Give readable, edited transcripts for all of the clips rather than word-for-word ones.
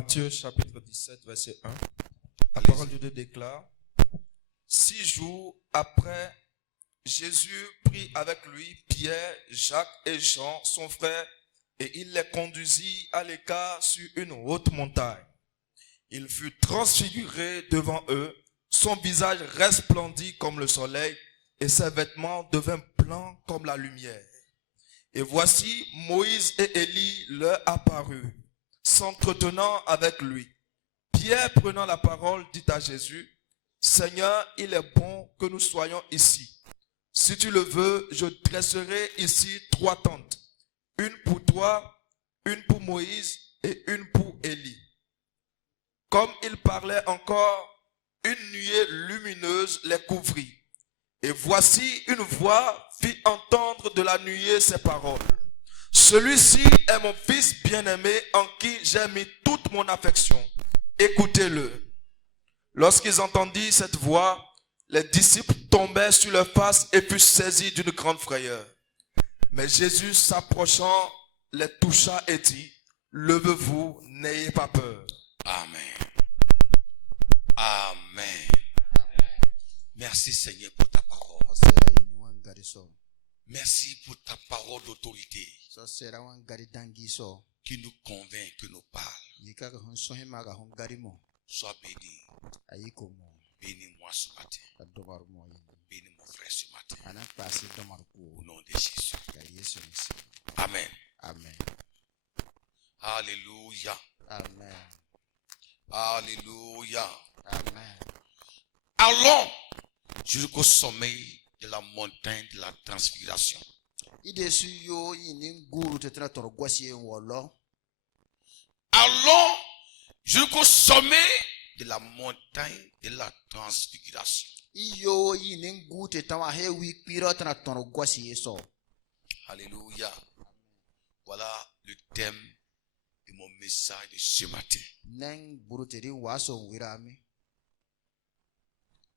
Matthieu chapitre 17, verset 1. La parole de Dieu déclare: 6 jours après, Jésus prit avec lui Pierre, Jacques et Jean, son frère, et il les conduisit à l'écart sur une haute montagne. Il fut transfiguré devant eux, son visage resplendit comme le soleil, et ses vêtements devinrent blancs comme la lumière. Et voici, Moïse et Élie leur apparurent, s'entretenant avec lui. Pierre, prenant la parole, dit à Jésus: Seigneur, il est bon que nous soyons ici. Si tu le veux, je dresserai ici 3 tentes, une pour toi, une pour Moïse et une pour Élie. Comme il parlait encore, une nuée lumineuse les couvrit. Et voici, une voix fit entendre de la nuée ces paroles: Celui-ci est mon fils bien-aimé en qui j'ai mis toute mon affection. Écoutez-le. Lorsqu'ils entendirent cette voix, les disciples tombèrent sur leur face et furent saisis d'une grande frayeur. Mais Jésus, s'approchant, les toucha et dit: Levez-vous, n'ayez pas peur. Amen. Amen. Merci Seigneur pour ta parole. Merci pour ta parole d'autorité qui nous convainc, que nous parle. Sois béni. Bénis-moi ce matin. Bénis mon frère ce matin. Au nom de Jésus. Amen. Amen. Alléluia. Amen. Alléluia. Amen. Allons jusqu'au sommet de la montagne de la transfiguration. Allons jusqu'au sommet de la montagne de la transfiguration. Alléluia. Voilà le thème de mon message de ce matin.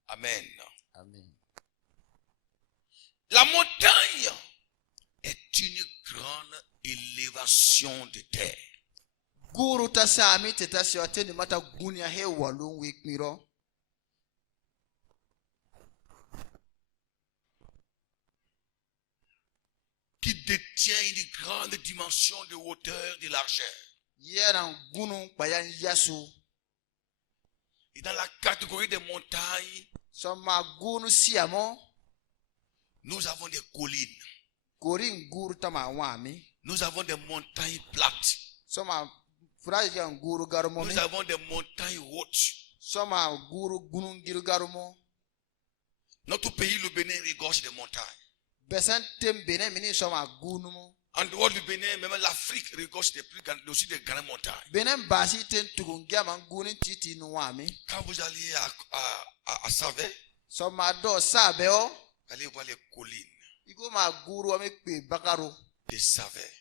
Amen. Amen. La montagne est une grande élévation de terre. Qui détient une grande dimension de hauteur, de largeur. Et dans la catégorie des montagnes, nous avons des collines. Nous avons des montagnes plates. Nous avons des montagnes hautes. Notre pays, le Bénin, regorge des montagnes. En dehors du Bénin, même l'Afrique regorge aussi des grandes montagnes. Quand vous allez à Savais, allez voir les collines de Savais.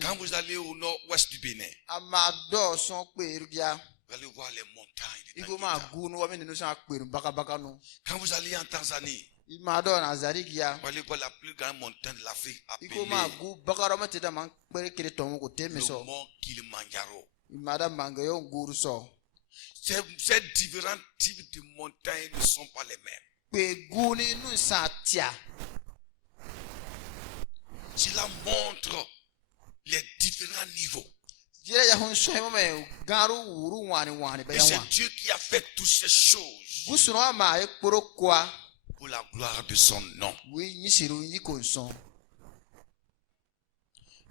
Quand vous allez au nord-ouest du Bénin, vous allez voir les montagnes de Tanganyika. Quand vous allez en Tanzanie, vous allez voir la plus grande montagne de l'Afrique appelée le mont Kilimanjaro. Ces différents types de montagnes ne sont pas les mêmes. Cela montre les différents niveaux. Et c'est Dieu qui a fait toutes ces choses pour la gloire de son nom.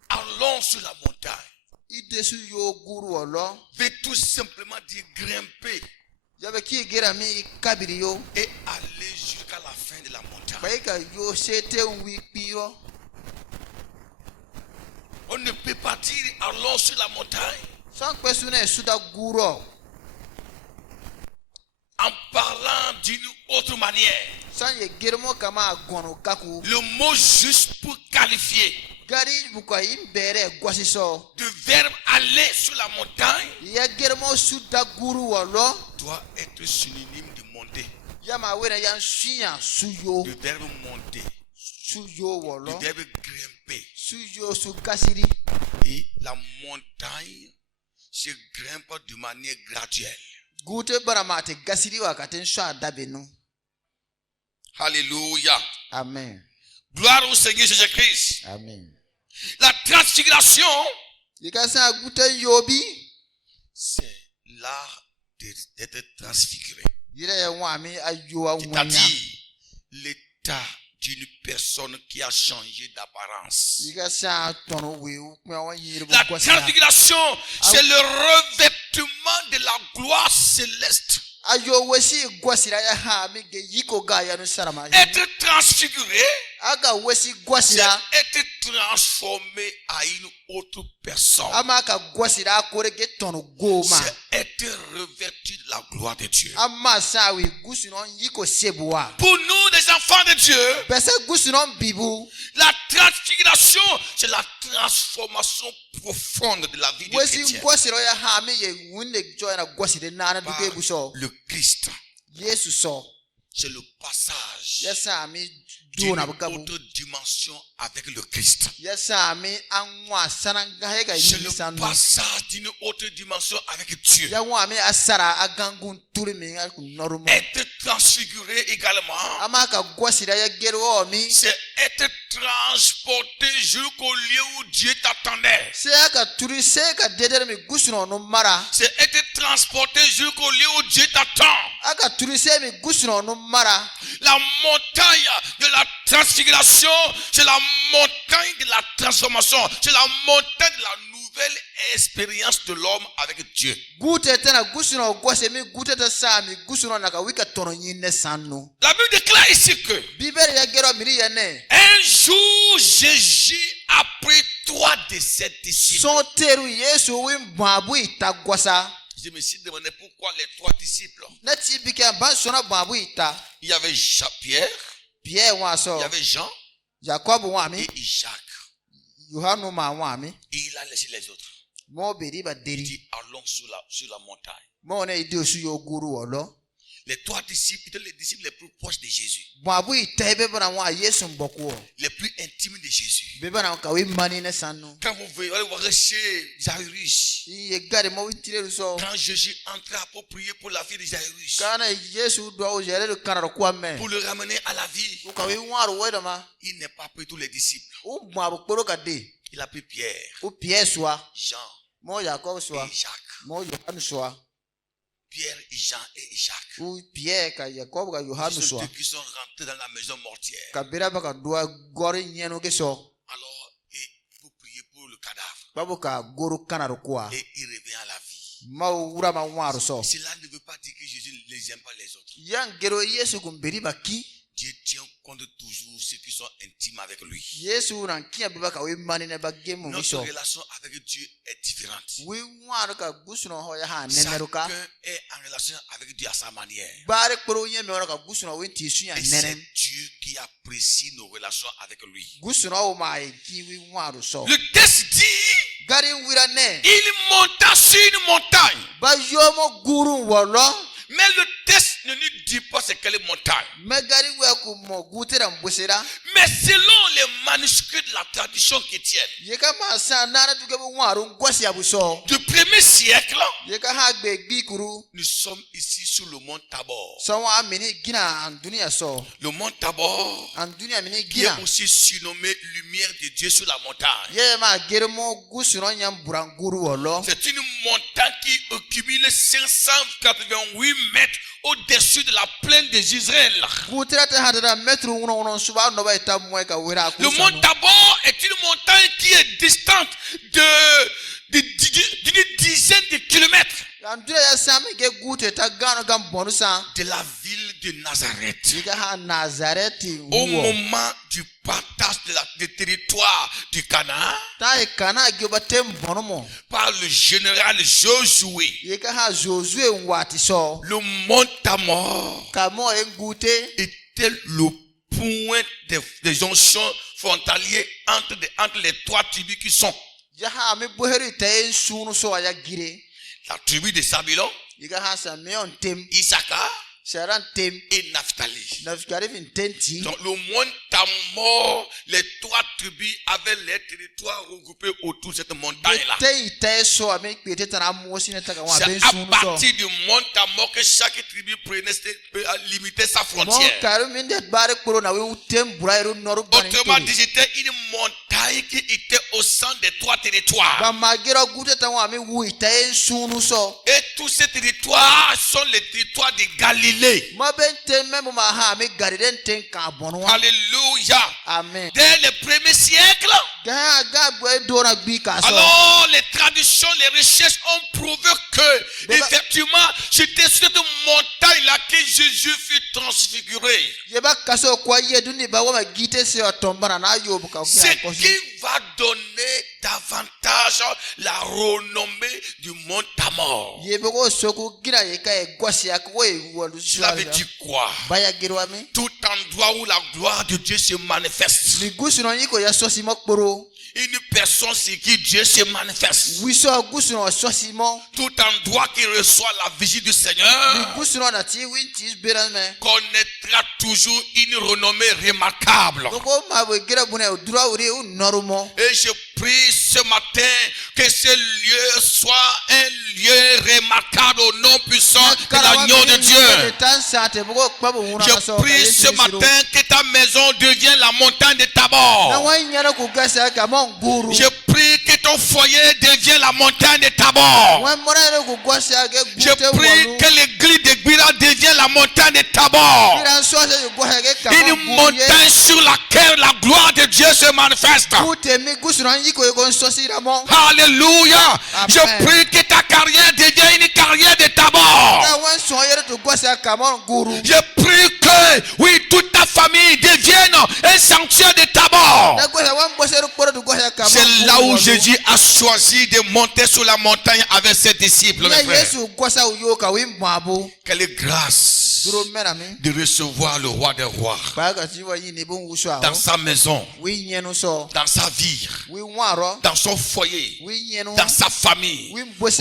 Allons sur la montagne. Veut tout simplement dire grimper et aller jusqu'à la fin de la montagne. On ne peut pas dire allons sur la montagne en parlant d'une autre manière. Le mot juste pour qualifier de verbe aller sur la montagne doit être synonyme de monter. Le verbe monter, le verbe grimper. Et la montagne, se grimpe de manière graduelle. Alléluia. Amen. Gloire au Seigneur Jésus-Christ. Amen. La transfiguration, c'est l'art d'être transfiguré. C'est-à-dire l'état d'une personne qui a changé d'apparence. La transfiguration, c'est le revêtement de la gloire céleste. Être transfiguré, c'est être transformé à une autre personne. C'est être revêtu de la gloire de Dieu. Pour nous, les enfants de Dieu, la transfiguration, c'est la transformation profonde de la vie du chrétien. Le Christ, c'est le passage d'une autre dimension avec le Christ. C'est le passage d'une autre dimension avec Dieu. Être transfiguré également, c'est être transporté jusqu'au lieu où Dieu t'attendait. C'est être transporté jusqu'au lieu où Dieu t'attend. La montagne de la transfiguration, c'est la montagne de la transformation, c'est la montagne de la nouvelle expérience de l'homme avec Dieu. La Bible déclare ici que un jour Jésus a pris 3 de ses disciples. Je me suis demandé pourquoi les 3 disciples. Il y avait Pierre, il y avait Jean et Jacques. Et il a laissé les autres. Il dit allons sur la montagne. Les 3 disciples étaient les disciples les plus proches de Jésus. Les plus intimes de Jésus. Quand vous voyez chez Jairus, quand Jésus entrait pour prier pour la fille de Jairus, pour le ramener à la vie, il n'a pas pris tous les disciples. Il a pris Pierre, Jean et Jacques. Pierre, Jean et Jacques. Ils sont ceux qui sont rentrés dans la maison mortière. Alors, vous priez pour le cadavre. Et il revient à la vie. Cela ne veut pas dire que Jésus ne les aime pas les autres. Dieu tient compte toujours ceux qui sont intimes avec lui. Notre relation avec Dieu est différente. Chacun est en relation avec Dieu à sa manière. Et c'est Dieu qui apprécie nos relations avec lui. Le texte dit, il monta sur une montagne. Mais le texte ne nous dit pas c'est quelle montagne. Mais selon les manuscrits de la tradition chrétienne du 1er siècle, nous sommes ici sur le mont Tabor. Le mont Tabor qui est aussi surnommé lumière de Dieu sur la montagne. C'est une montagne qui accumule 588 mètres au-dessus de la plaine des Israël. Le mont Tabor est une montagne qui est distante d'une dizaine de kilomètres de la ville de Nazareth. Au moment du partage du territoire du Canaan par le général Josué, le mont Tabor était le point de jonction frontalier entre les 3 tribus qui sont la tribu de Zabulon, Issachar et Naphtali. Donc le mont ta mort, les 3 tribus avaient les territoires regroupés autour de cette montagne-là. C'est à partir du mont Tabor que chaque tribu prenait limiter sa frontière. Autrement dit, c'était une montagne qui était au centre des 3 territoires. Et tous ces territoires sont les territoires de Galilée. Alléluia. Amen. Dès le premier siècle, alors les traditions, les recherches ont prouvé que effectivement c'était sur cette montagne-là que Jésus fut transfiguré. Ce qui va donner davantage la renommée du mont Tabor. Cela veut dire quoi? Tout endroit où la gloire de Dieu se manifeste. Une personne sur qui Dieu se manifeste. Tout endroit qui reçoit la visite du Seigneur connaîtra toujours une renommée remarquable. Et je prie ce matin que ce lieu soit un lieu remarquable au nom puissant de l'agneau de Dieu. Je prie ce matin que ta maison devienne la montagne de Tabor. Je prie que ton foyer devienne la montagne de Tabor. Je prie que l'église de Gbira devienne la montagne de Tabor. Une montagne sur laquelle la gloire de Dieu se manifeste. Alléluia. Je prie que ta carrière devienne une carrière de Tabor. Je prie que, oui, toute ta famille devienne un sanctuaire de Tabor. C'est là où Jésus a choisi de monter sur la montagne avec ses disciples, mes frères. Quelle grâce de recevoir le roi des rois dans sa maison, dans sa vie, dans son foyer, dans sa famille.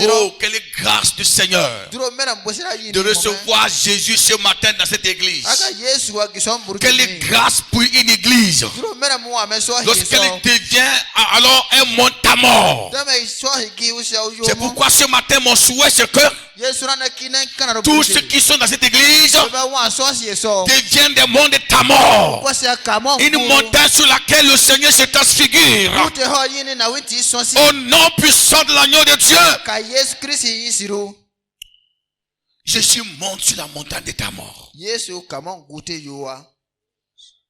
Oh, quelle grâce du Seigneur de recevoir Jésus ce matin dans cette église. Quelle grâce pour une église lorsqu'elle devient alors un mont Tabor. C'est pourquoi ce matin mon souhait c'est que tous ceux qui sont dans cette église deviennent des monts de Tabor. Une montagne sur laquelle le Seigneur se transfigure. Au nom puissant de l'agneau de Dieu. Jésus monte sur la montagne de Tabor.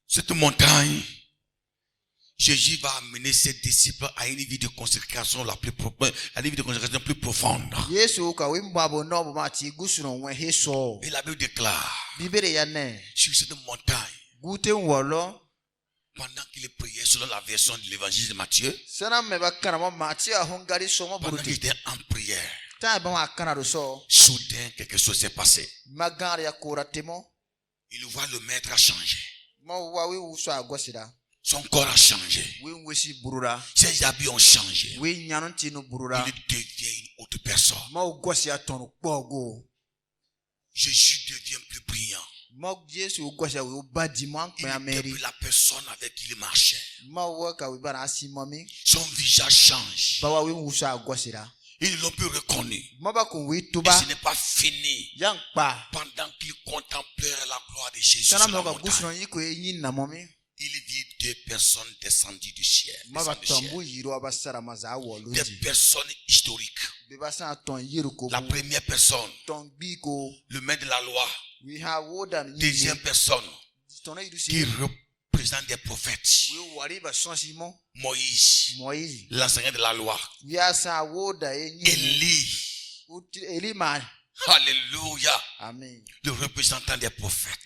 Cette montagne, Jésus va amener ses disciples à une vie de consécration la plus profonde, à une vie de consécration plus profonde. Et la Bible déclare sur cette montagne, pendant qu'il priait selon la version de l'évangile de Matthieu, pendant qu'il était en prière, soudain quelque chose s'est passé. Il voit le maître a changé. Son corps a changé. Ses habits ont changé. Il devient une autre personne. Jésus devient plus brillant. Il n'est plus la personne avec qui il marchait. Son visage change. Ils l'ont plus reconnu. Et ce n'est pas fini. Pendant qu'il contemplait la gloire de Jésus sur la montagne, il vit 2 personnes descendues du ciel. Des personnes historiques. La première personne, le maître de la loi. Deuxième personne, qui représente des prophètes. Moïse, l'enseignant de la loi. Élie. Alléluia. Amen. Le représentant des prophètes.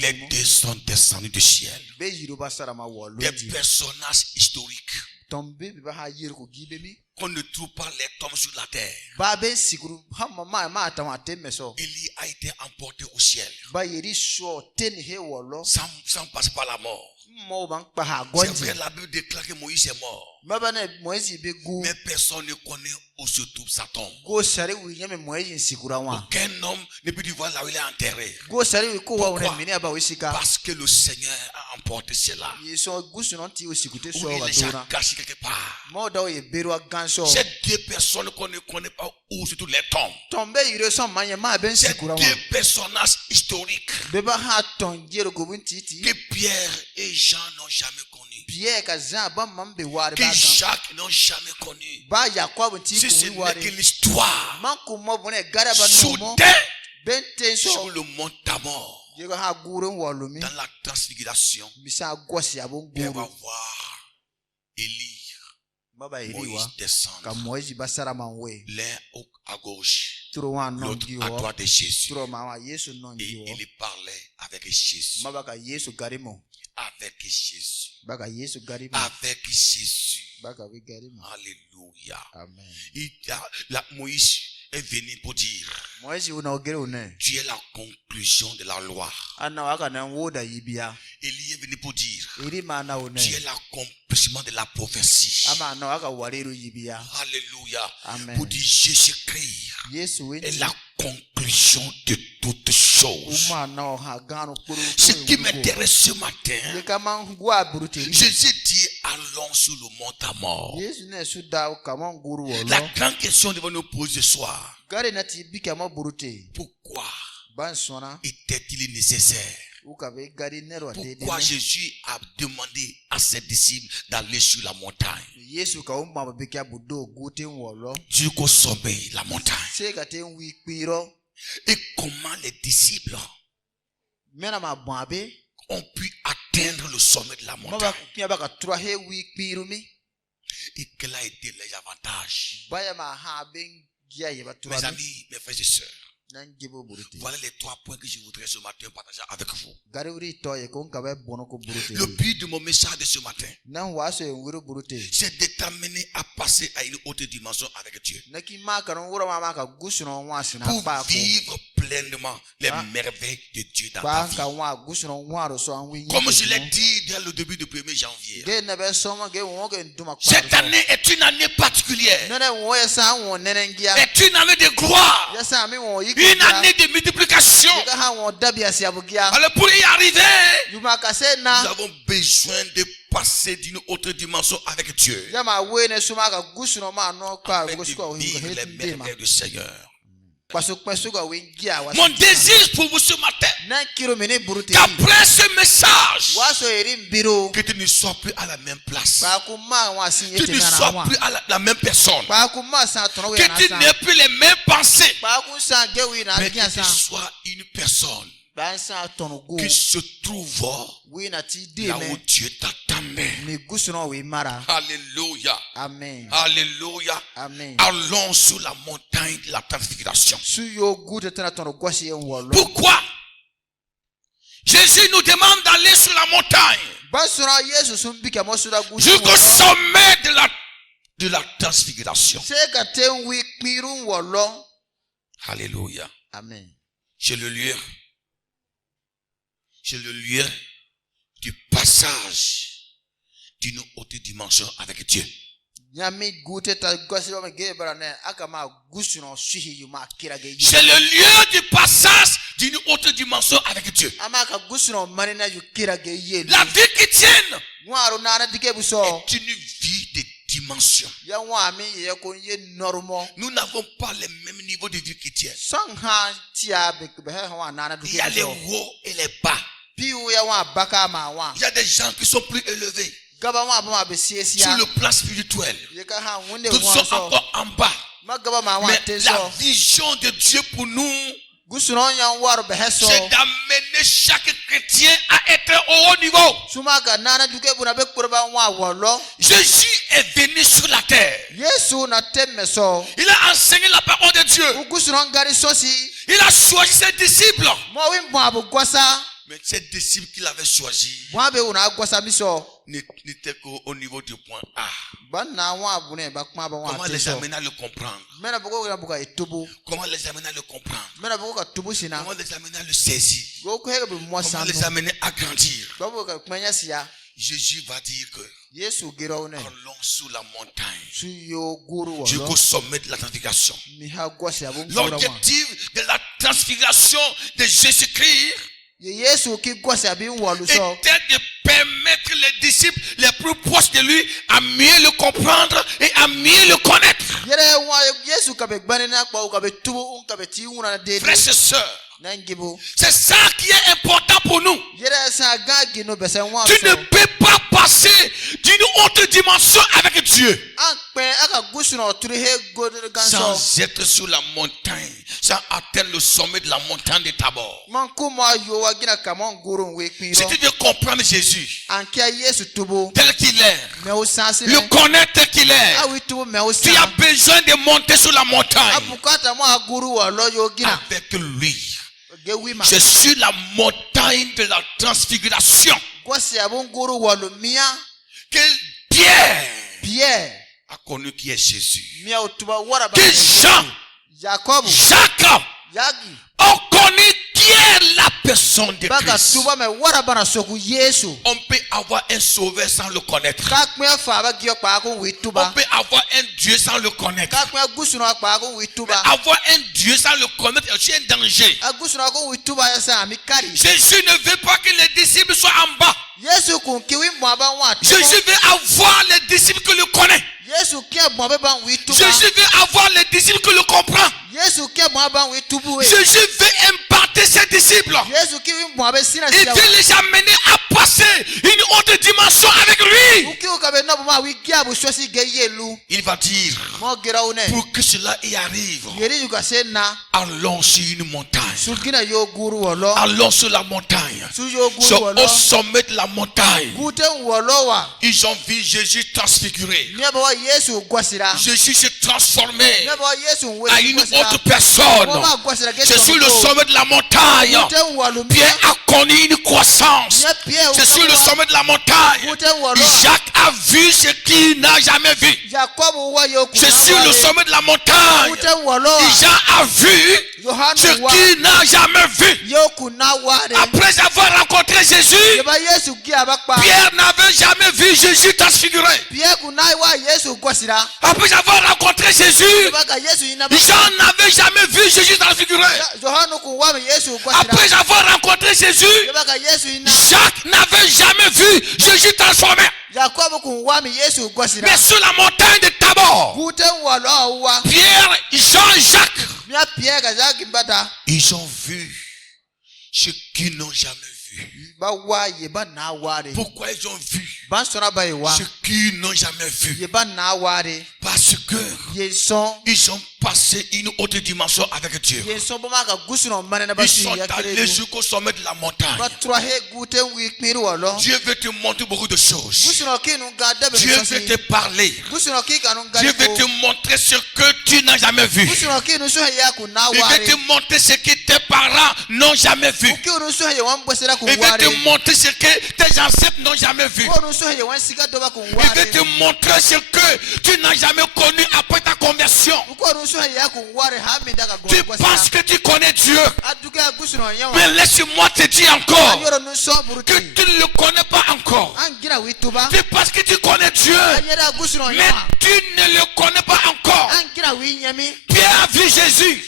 Les 2 sont descendus du ciel. Des personnages historiques. qu'on ne trouve pas les tombes sur la terre. Élie a été emporté au ciel sans passer par la mort. C'est vrai, la Bible déclare que Moïse est mort. Mais personne ne connaît où se trouve sa tombe. Aucun homme ne peut voir là où il est enterré. Pourquoi? Parce que le Seigneur a emporté cela. Ou il les a cachés quelque part. Ces deux personnes qu'on ne connaît pas où se trouvent les tombes. Ces deux personnages historiques que Pierre et Jean n'ont jamais connu, que Jacques n'ont jamais connu. Si ce n'est que l'histoire, soudain, sur le mont Tabor, dans la transfiguration, on va voir Élie, Moïse descendre, l'un à gauche, l'autre à droite de Jésus. Et il parlait avec Jésus. Avec Jésus. Avec Jésus. Alléluia. Amen. Moïse est venu pour dire, tu es la conclusion de la loi. Élie est venu pour dire, tu es l'accomplissement de la prophétie. Alléluia. Amen. Pour dire, Jésus-Christ est la conclusion de toutes choses. Ce qui m'intéresse ce matin, Jésus dit, allons sur le mont Tabor. La grande question devant nous poser ce soir, pourquoi était-il nécessaire? Pourquoi Jésus a demandé à ses disciples d'aller sur la montagne, jusqu'au sommet de la montagne? Et comment les disciples ont pu atteindre le sommet de la montagne? Et quel a été les avantages? Mes amis, mes frères et sœurs, voilà les 3 points que je voudrais ce matin partager avec vous. Le but de mon message de ce matin, c'est de t'amener à passer à une autre dimension avec Dieu, pour vivre pleinement les merveilles de Dieu dans ta vie. Comme je l'ai dit dès le début du 1er janvier, cette année est une année particulière, est une année de gloire, une année de multiplication. Alors pour y arriver, nous avons besoin de passer d'une autre dimension avec Dieu, afin de vivre les merveilles du Seigneur. Mon désir pour vous ce matin, qu'après ce message, que tu ne sois plus à la même place, que tu ne sois plus à la même personne, que tu n'aies plus les mêmes pensées, mais que tu sois une personne qui se trouve là où Dieu t'attendait. Alléluia. Amen. Alléluia. Amen. Allons sur la montagne de la transfiguration. Pourquoi Jésus nous demande d'aller sur la montagne, jusqu'au sommet de la transfiguration? Alléluia. Amen. C'est le lieu du passage d'une autre dimension avec Dieu. C'est le lieu du passage d'une autre dimension avec Dieu. La vie chrétienne est une vie de dimension. Nous n'avons pas le même niveau de vie chrétienne. Il y a les hauts et les bas. Il y a des gens qui sont plus élevés sur le plan spirituel, d'autres sont encore en bas. Mais la vision de Dieu pour nous, c'est d'amener chaque chrétien à être au haut niveau. Jésus est venu sur la terre. Il a enseigné la parole de Dieu. Il a choisi ses disciples. Mais ces disciples qu'il avait choisis n'étaient qu'au niveau du point A. Comment les amener à le comprendre? Comment les amener à le comprendre? Comment les amener à le saisir? Comment les amener à grandir? Jésus va dire que allons sous la montagne jusqu'au sommet de la transfiguration. L'objectif de la transfiguration de Jésus-Christ était de permettre les disciples les plus proches de lui à mieux le comprendre et à mieux le connaître. Frères et sœurs, c'est ça qui est important pour nous. Tu ne peux pas passer d'une autre dimension avec Dieu sans être sur la montagne, sans atteindre le sommet de la montagne de Tabor. Si tu veux comprendre Jésus tel qu'il est, le connaître tel qu'il est, tu as besoin de monter sur la montagne avec lui. C'est sur la montagne de la transfiguration que Pierre a connu qui est Jésus. Que Jean, Jacques ont connu qui est la personne de Christ. On peut avoir un sauveur sans le connaître. On peut avoir un Dieu sans le connaître. Mais avoir un Dieu sans le connaître est un danger. Jésus ne veut pas que les disciples soient en bas. Jésus veut avoir les disciples que le connaissent. Jésus veut avoir les disciples que le comprend. Jésus veut imparter ses disciples. Il veut les amener à passer une autre dimension avec lui. Il va dire, pour que cela y arrive, allons sur une montagne. Allons sur la montagne. Au sommet de la montagne, ils ont vu Jésus transfiguré. Jésus s'est transformé à une autre personne. C'est sur le sommet de la montagne. Pierre a connu une croissance. C'est sur le sommet de la montagne. Jacques a vu ce qu'il n'a jamais vu. C'est sur le sommet de la montagne. Jean a vu ce qu'il n'a jamais vu. Après avoir rencontré Jésus, Pierre n'avait jamais vu Jésus transfiguré. Après avoir rencontré Jésus, Jean n'avait jamais vu Jésus transfiguré. Après avoir rencontré Jésus, Jacques n'avait jamais vu Jésus transformé. Mais sur la montagne de Tabor, Pierre, Jean et Jacques, ils ont vu ce qu'ils n'ont jamais vu. Pourquoi ils ont vu ce qu'ils n'ont jamais vu? Parce que ils ont passé une autre dimension avec Dieu. Ils sont allés jusqu'au sommet de la montagne. Dieu veut te montrer beaucoup de choses. Dieu veut te parler. Dieu veut te montrer ce que tu n'as jamais vu. Il veut te montrer ce que tes parents n'ont jamais vu. Il veut te montrer ce que tes ancêtres n'ont jamais vu. Il veut te montrer ce que tu n'as jamais connu après ta conversion. Tu penses que tu connais Dieu, mais laisse-moi te dire encore que tu ne le connais pas encore. Tu penses que tu connais Dieu, mais tu ne le connais pas encore. Pierre a vu Jésus,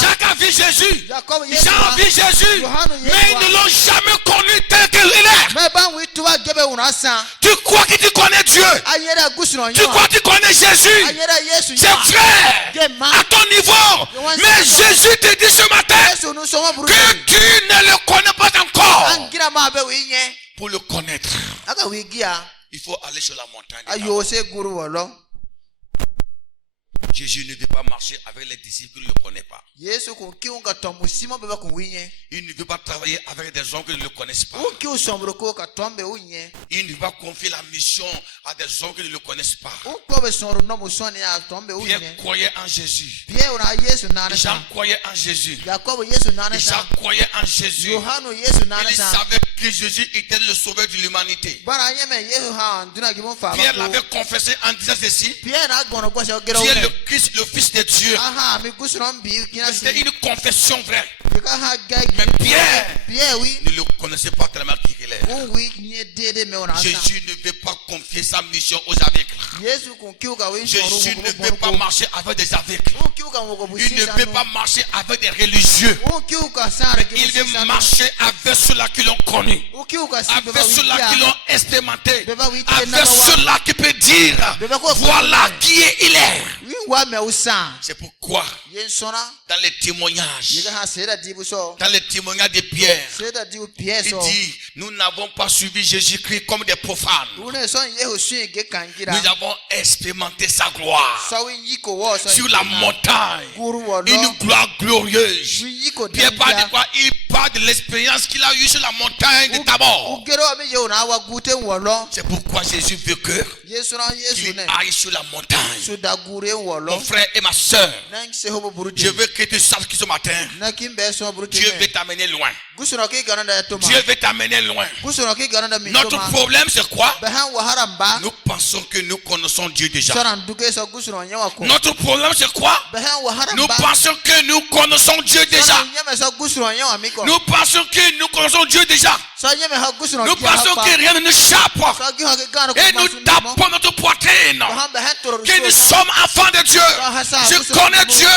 Jacques a vu Jésus, Jean a vu Jésus, mais ils ne l'ont jamais connu tel qu'il est. Tu crois que tu connais Dieu, tu crois que tu connais Jésus, c'est vrai à ton niveau, mais Jésus te dit ce matin que tu ne le connais pas encore. Pour le connaître, il faut aller sur la montagne. Jésus ne veut pas marcher avec les disciples qui ne le connaissent pas. Il ne veut pas travailler avec des gens qui ne le connaissent pas. Il ne veut pas confier la mission à des gens qui ne le connaissent pas. Pierre croyait en Jésus. Jean croyait en Jésus. Jacques croyait en Jésus. Il savait que Jésus était le sauveur de l'humanité. Pierre l'avait confessé en disant ceci. Tu es le Christ, le Fils de Dieu. C'était une confession vraie. Mais Pierre ne le connaissait pas tellement qu'il est. Jésus ne veut pas confier sa mission aux aveugles. Jésus ne veut pas marcher avec des aveugles. Il ne veut pas marcher avec des religieux. Mais il veut marcher avec ceux-là qui l'ont connu, avec ceux-là qui l'ont expérimenté, avec ceux-là qui peuvent dire voilà qui il est. C'est pourquoi dans les témoignages de Pierre, il dit nous n'avons pas suivi Jésus-Christ comme des profanes. Nous avons expérimenté sa gloire sur la montagne, une gloire glorieuse. Pierre parle de quoi? Il parle de l'expérience qu'il a eue sur la montagne de Tabor. C'est pourquoi Jésus veut que il aille sur la montagne. Mon frère et ma soeur, je veux que tu saches que ce matin, Dieu veut t'amener loin. Dieu veut t'amener loin. Notre problème c'est quoi? Nous pensons que nous connaissons Dieu déjà. Notre problème c'est quoi? Nous pensons que nous connaissons Dieu déjà. Nous pensons que nous connaissons Dieu déjà. Nous pensons que rien ne nous échappe. Et nous tapons notre poitrine. Que nous sommes enfants de Dieu. Je connais Dieu.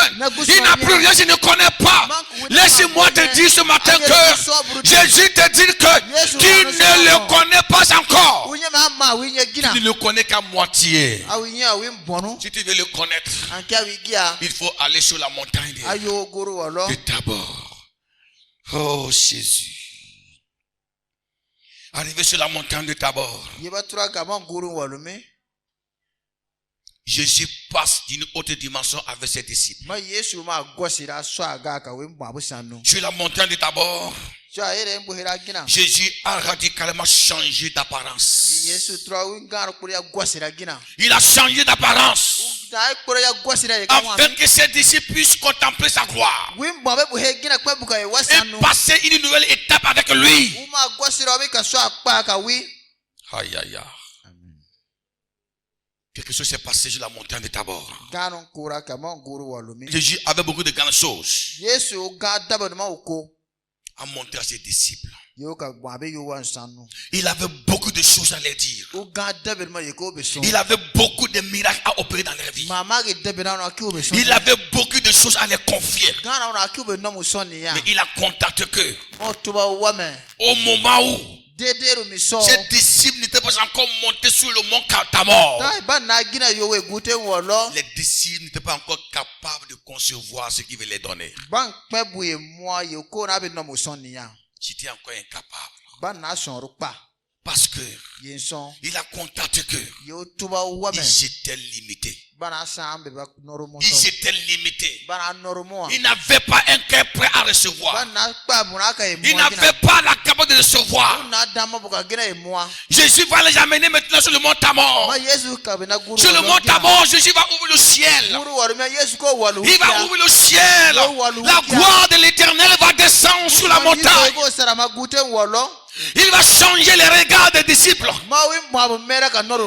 Il n'a plus rien, je ne connais pas. Laisse-moi te dire ce matin que Jésus te dit que tu ne le connais pas encore. Tu ne le connais qu'à moitié. Si tu veux le connaître, il faut aller sur la montagne de Tabor. Oh Jésus. Arrivé sur la montagne de Tabor, Jésus passe d'une haute dimension avec ses disciples. Sur la montagne de Tabor, Jésus a radicalement changé d'apparence. Il a changé d'apparence afin que ses disciples puissent contempler sa gloire et passer une nouvelle étape avec lui. Aïe aïe aïe. Quelque chose s'est passé sur la montagne de Tabor. Jésus avait beaucoup de grandes choses à montrer à ses disciples. Il avait beaucoup de choses à leur dire. Il avait beaucoup de miracles à opérer dans leur vie. Il avait beaucoup de choses à leur confier. Mais il a contacté que au moment où ses disciples n'étaient pas encore montés sur le mont Tabor, les disciples n'étaient pas encore capables de concevoir ce qu'il veut les donner. J'étais encore incapable. Parce que il a constaté que ils étaient limités. Ils étaient limités. Ils n'avaient pas un cœur prêt à recevoir. Ils n'avaient pas la capacité de recevoir. Jésus va les amener maintenant sur le mont Tabor. Sur le mont Tabor, Jésus va ouvrir le ciel. Il va ouvrir le ciel. La gloire de l'Éternel va descendre sur la montagne. Il va changer les regards des disciples.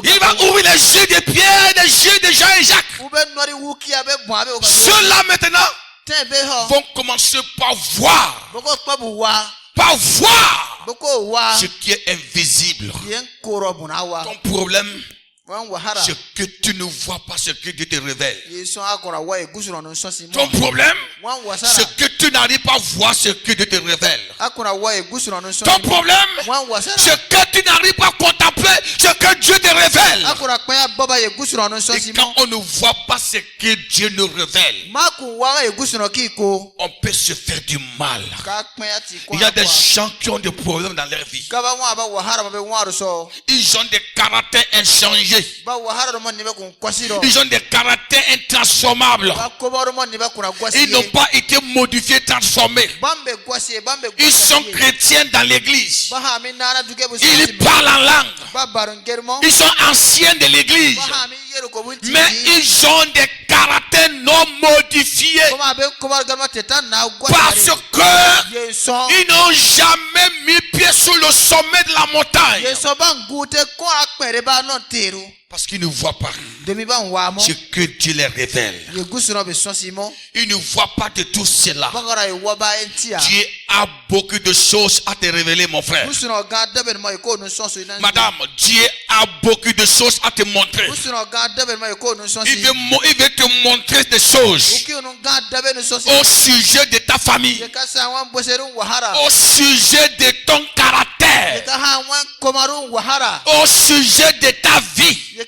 Il va ouvrir les yeux de Pierre, les yeux de Jean et Jacques. Ceux-là maintenant vont commencer par voir. Par voir ce qui est invisible. Ton problème, c'est que tu ne vois pas ce que Dieu te révèle. Ton problème, c'est que tu n'arrives pas à voir ce que Dieu te révèle. Ton problème, c'est que tu n'arrives pas à contempler ce que Dieu te révèle. révèle. Et quand on ne voit pas ce que Dieu nous révèle, on peut se faire du mal. Il y a des gens qui ont des problèmes dans leur vie. Ils ont des caractères inchangés. Ils ont des caractères intransformables. Ils n'ont pas été modifiés, transformés. Ils sont chrétiens dans l'église. Ils parlent en langue. Ils sont anciens de l'église. Mais ils ont des caractères non modifiés. Parce qu'ils n'ont jamais mis pied sur le sommet de la montagne. Parce qu'ils ne voient pas ce que Dieu les révèle. Ils ne voient pas de tout cela. Dieu a beaucoup de choses à te révéler, mon frère. Madame, Dieu a beaucoup de choses à te montrer. Il veut te montrer des choses au sujet de ta famille, au sujet de ton caractère, au sujet de ta vie. Dieu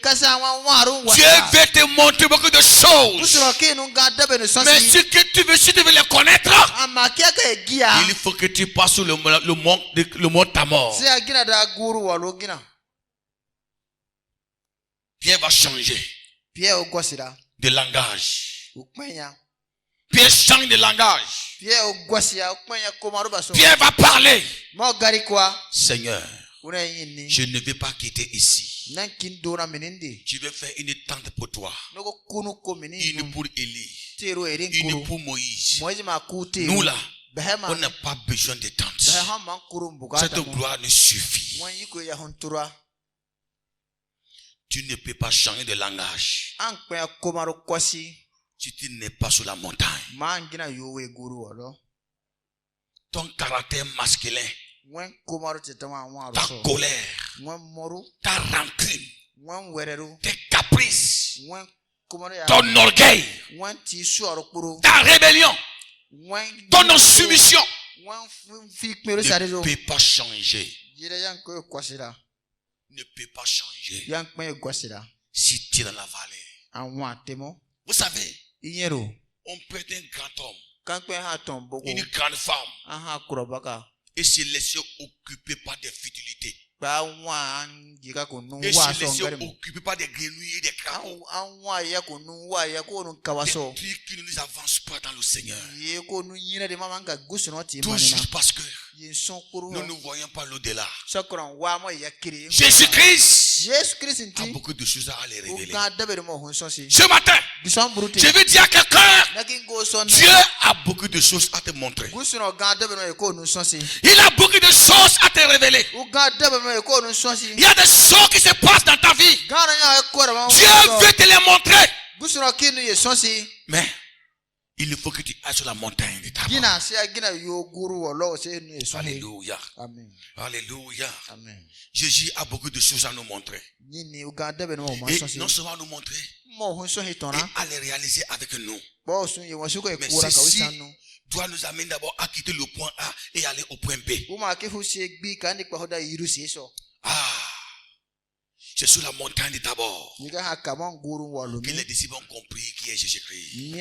veut te montrer beaucoup de choses. Mais si tu veux les connaître, il faut que tu passes sur le mont Tabor. Pierre va changer de langage. Pierre change de langage. Pierre va parler. Seigneur, je ne vais pas quitter ici. Je vais faire une tente pour toi. Une pour Élie. Une pour Moïse. Nous là, on n'a pas besoin de tente. Cette gloire nous suffit. Tu ne peux pas changer de langage si tu n'es pas sur la montagne. Ton caractère masculin, ta colère, ta rancune, tes caprices, ton orgueil, ta rébellion, ton insoumission ne peut pas changer. Ne peut pas changer si tu es dans la vallée. Vous savez, on peut être un grand homme, une grande femme, et se laisser occuper par des futilités. Et se laisser occuper par des grenouilles et des crapauds. Des trucs qui ne nous avancent pas dans le Seigneur. Tout juste parce que nous ne voyons pas l'au-delà. Jésus-Christ a beaucoup de choses à les révéler. Ce matin, je veux dire à quelqu'un, Dieu a beaucoup de choses à te montrer. Il a beaucoup de choses à te révéler. Il y a des choses qui se passent dans ta vie. Dieu veut te les montrer. Mais il faut que tu ailles sur la montagne de ta vie. Alléluia. Alléluia. Jésus a beaucoup de choses à nous montrer. Et non seulement à nous montrer, et à les réaliser avec nous. Mais ceci doit nous amener d'abord à quitter le point A et aller au point B. C'est sur la montagne de Tabor que les disciples ont compris qui est Jésus-Christ. Ils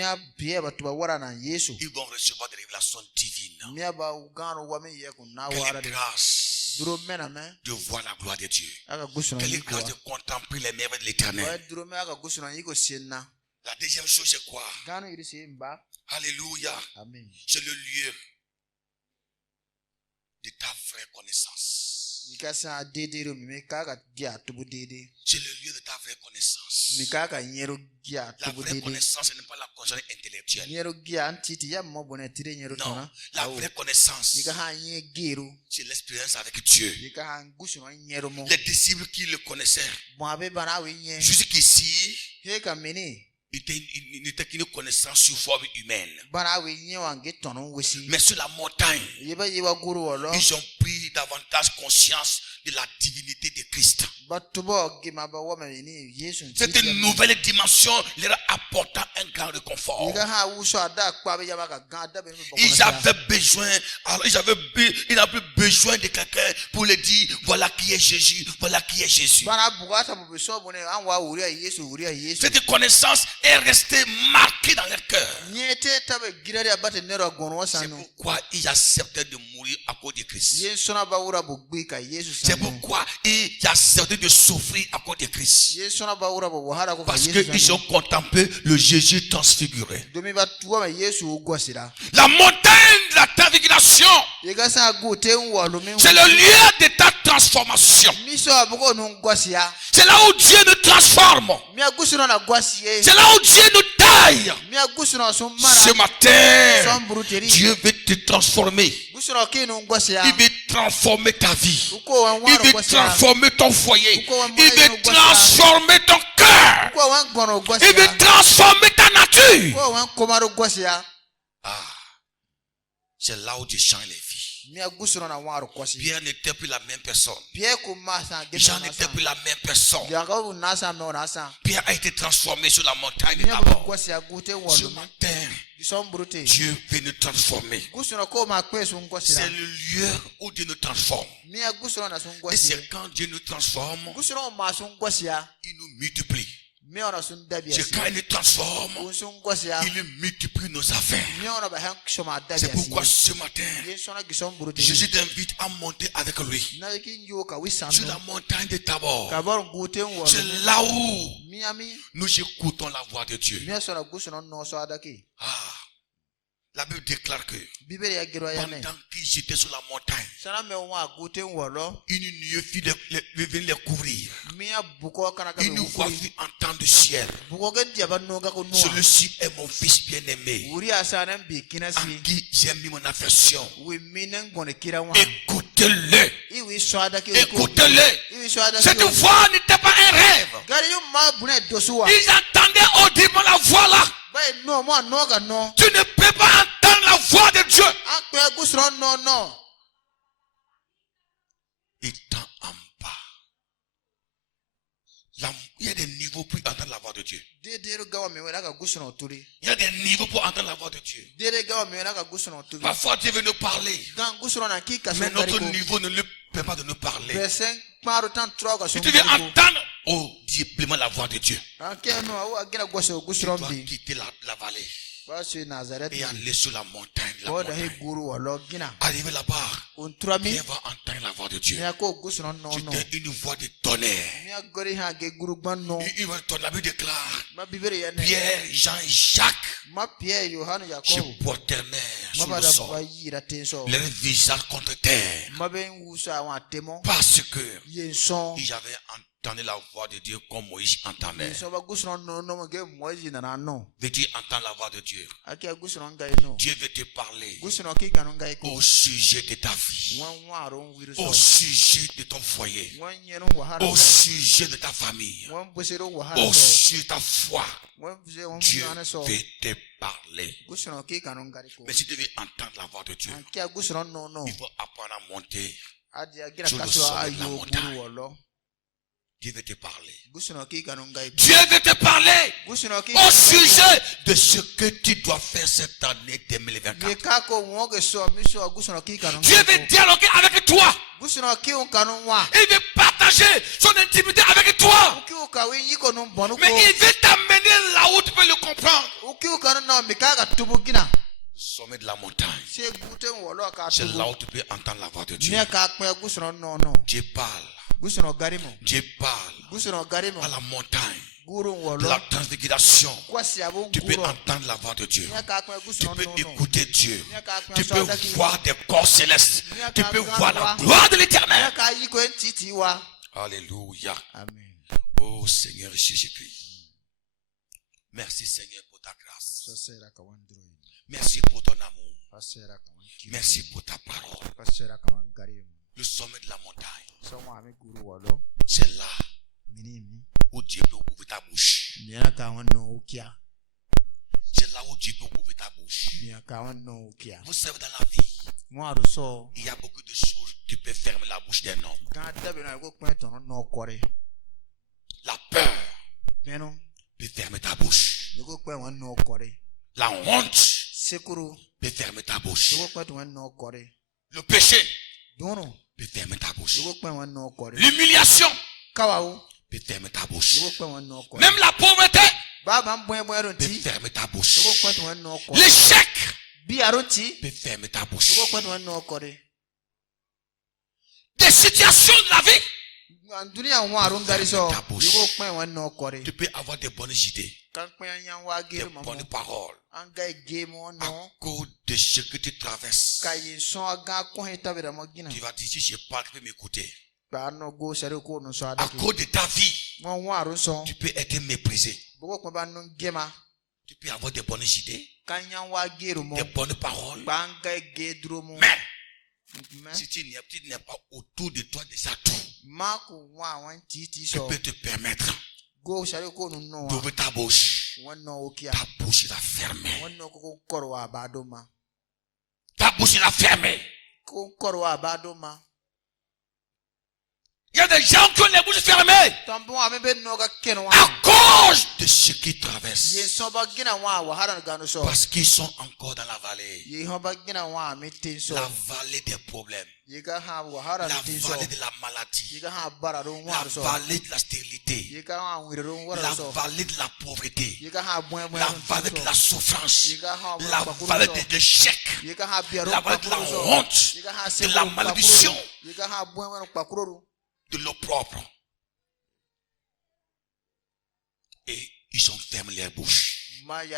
vont recevoir des révélations divines. Quelle grâce de voir la gloire de Dieu. Quelle grâce de contempler les merveilles de l'Éternel. La deuxième chose, c'est quoi? Alléluia. C'est le lieu de ta vraie connaissance. C'est le lieu de ta vraie connaissance. La vraie connaissance n'est pas la connaissance intellectuelle. Non, la vraie connaissance, c'est l'expérience avec Dieu. Les disciples qui le connaissaient, jusqu'ici, il n'était qu'une connaissance sous forme humaine. Mais sur la montagne, ils ont pris davantage conscience de la divinité de Christ. Cette nouvelle dimension leur a apporté apportant un grand réconfort. Ils avaient besoin, alors il n'a plus besoin de quelqu'un pour lui dire, voilà qui est Jésus, voilà qui est Jésus. Cette connaissance est restée marquée dans leur cœur. C'est pourquoi ils acceptaient de mourir à cause de Christ. C'est pourquoi ils acceptaient de souffrir à cause de Christ. Parce qu'ils ont contemplé le Jésus transfiguré. La montagne de la transfiguration, c'est le lieu de ta transformation. C'est là où Dieu nous transforme. C'est là où Dieu nous taille. Ce matin, Dieu veut te transformer. Il veut transformer ta vie. Il veut transformer ton foyer. Il veut transformer ton cœur. Il veut transformer ta nature. C'est là où Dieu change les vies. Pierre n'était plus la même personne. Jean n'était plus la même personne. Pierre a été transformé sur la montagne d'abord. Ce matin, Dieu veut nous transformer. C'est le lieu où Dieu nous transforme. Et c'est quand Dieu nous transforme, il nous multiplie. C'est quand il nous transforme, il multiplie nos affaires. C'est pourquoi ce matin, Jésus t'invite à monter avec lui sur la montagne de Tabor. C'est là où nous écoutons la voix de Dieu. La Bible déclare que pendant qu'ils étaient sur la montagne, une nuée fit venir les couvrir. Une voix fit entendre du ciel. Celui-ci est mon fils bien-aimé, en qui j'ai mis mon affection. Écoutez-le. Écoutez-le. Cette voix n'était pas un rêve. Ils entendaient audiblement la voix là. Tu ne peux pas entendre la voix de Dieu. Il t'en en bas. Il y a des niveaux pour entendre la voix de Dieu. Il y a des niveaux pour entendre la voix de Dieu. Parfois Dieu veut nous parler, mais notre niveau ne lui permet pas de nous parler. Si tu veux entendre audiblement la voix de Dieu, tu dois quitter la vallée et aller sur la montagne. Arriver là-bas, Pierre va entendre la voix de Dieu. C'était une voix de tonnerre. Une voix de tonnerre. La Bible déclare Pierre, Jean et Jacques se prosternèrent sur le sol, leur visage contre terre, parce que ils avaient entendu la voix de Dieu comme Moïse entendait. Veux-tu entendre la voix de Dieu? Dieu veut te parler au sujet de ta vie, au sujet de ton foyer, au sujet de ta famille, au sujet de ta foi. Dieu veut te parler. Mais si tu veux entendre la voix de Dieu, il faut apprendre à monter sur le sommet de la montagne. Dieu veut te parler. Dieu veut te parler au sujet de ce que tu dois faire cette année 2024. Dieu veut dialoguer avec toi. Il veut partager son intimité avec toi. Mais il veut t'amener là où tu peux le comprendre. Sommet de la montagne. C'est là où tu peux entendre la voix de Dieu. Dieu parle. Dieu parle à la montagne de la transfiguration. Tu peux entendre la voix de Dieu. Tu peux écouter Dieu. Tu peux voir des corps célestes. Tu peux voir la gloire de l'Éternel. Alléluia. Oh Seigneur Jésus-Christ. Merci Seigneur pour ta grâce. Merci pour ton amour. Merci pour ta parole. Le sommet de la montagne, c'est là où Dieu peut ouvrir ta bouche. C'est là où Dieu peut ouvrir ta bouche. Vous savez, dans la vie, il y a beaucoup de choses. Tu peux fermer la bouche d'un homme. La peur peut fermer ta bouche. La honte peut fermer ta bouche. Le péché peut fermer ta bouche. L'humiliation peut fermer ta bouche. Même la pauvreté peut fermer ta bouche. L'échec peut fermer ta bouche. Des situations de la vie peut fermer ta bouche. Tu peux avoir des bonnes idées, des bonnes paroles. À cause de ce que tu traverses, tu vas dire, si je parle, tu peux m'écouter. À cause de ta vie, tu peux être méprisé. Tu peux avoir des bonnes idées, des bonnes paroles. Mais si tu n'es pas autour de toi déjà tout, tu peux te permettre d'ouvrir ta bouche. Ta bouche est fermée. Ta bouche est fermée. Il y a des gens qui ont les bouches fermées à cause de ce qu'ils traversent. Parce qu'ils sont encore dans la vallée. La vallée des problèmes. La vallée de la maladie. La vallée de la stérilité. La vallée de la pauvreté. La vallée de la souffrance. La vallée de l'échec. La vallée de la honte. De la malédiction. De l'opprobre. Et ils ont fermé les bouches. Et ils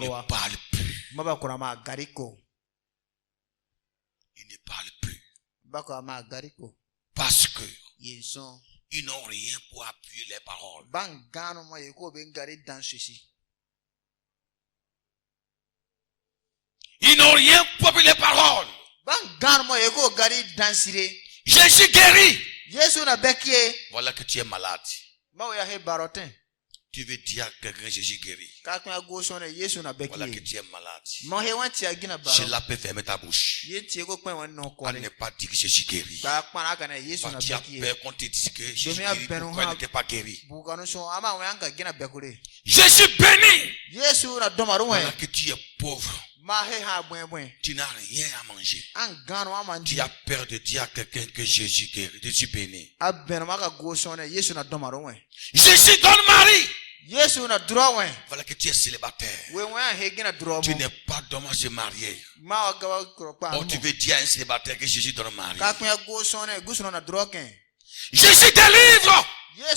ne parlent plus. Ils ne parlent plus. Parce que ils n'ont rien pour appuyer les paroles. Ils n'ont rien pour appuyer les paroles. Jésus guérit. Voilà que tu es malade. Tu veux dire à quelqu'un Jésus guérit. Voilà que tu es malade. Cela peut fermer ta bouche. À ne pas dire que Jésus guérit. Parce que tu as peur qu'on te dise que Jésus guérit. Pourquoi il n'était pas guéri? Jésus bénit. Voilà que tu es pauvre. Tu n'as rien à manger. Tu as peur de dire à quelqu'un que Jésus guérit. Jésus bénit. Jésus donne mari. Voilà que tu es célibataire. Tu n'es pas dommage de marier. Or tu veux dire à un célibataire que Jésus donne mari. Jésus délivre. Voilà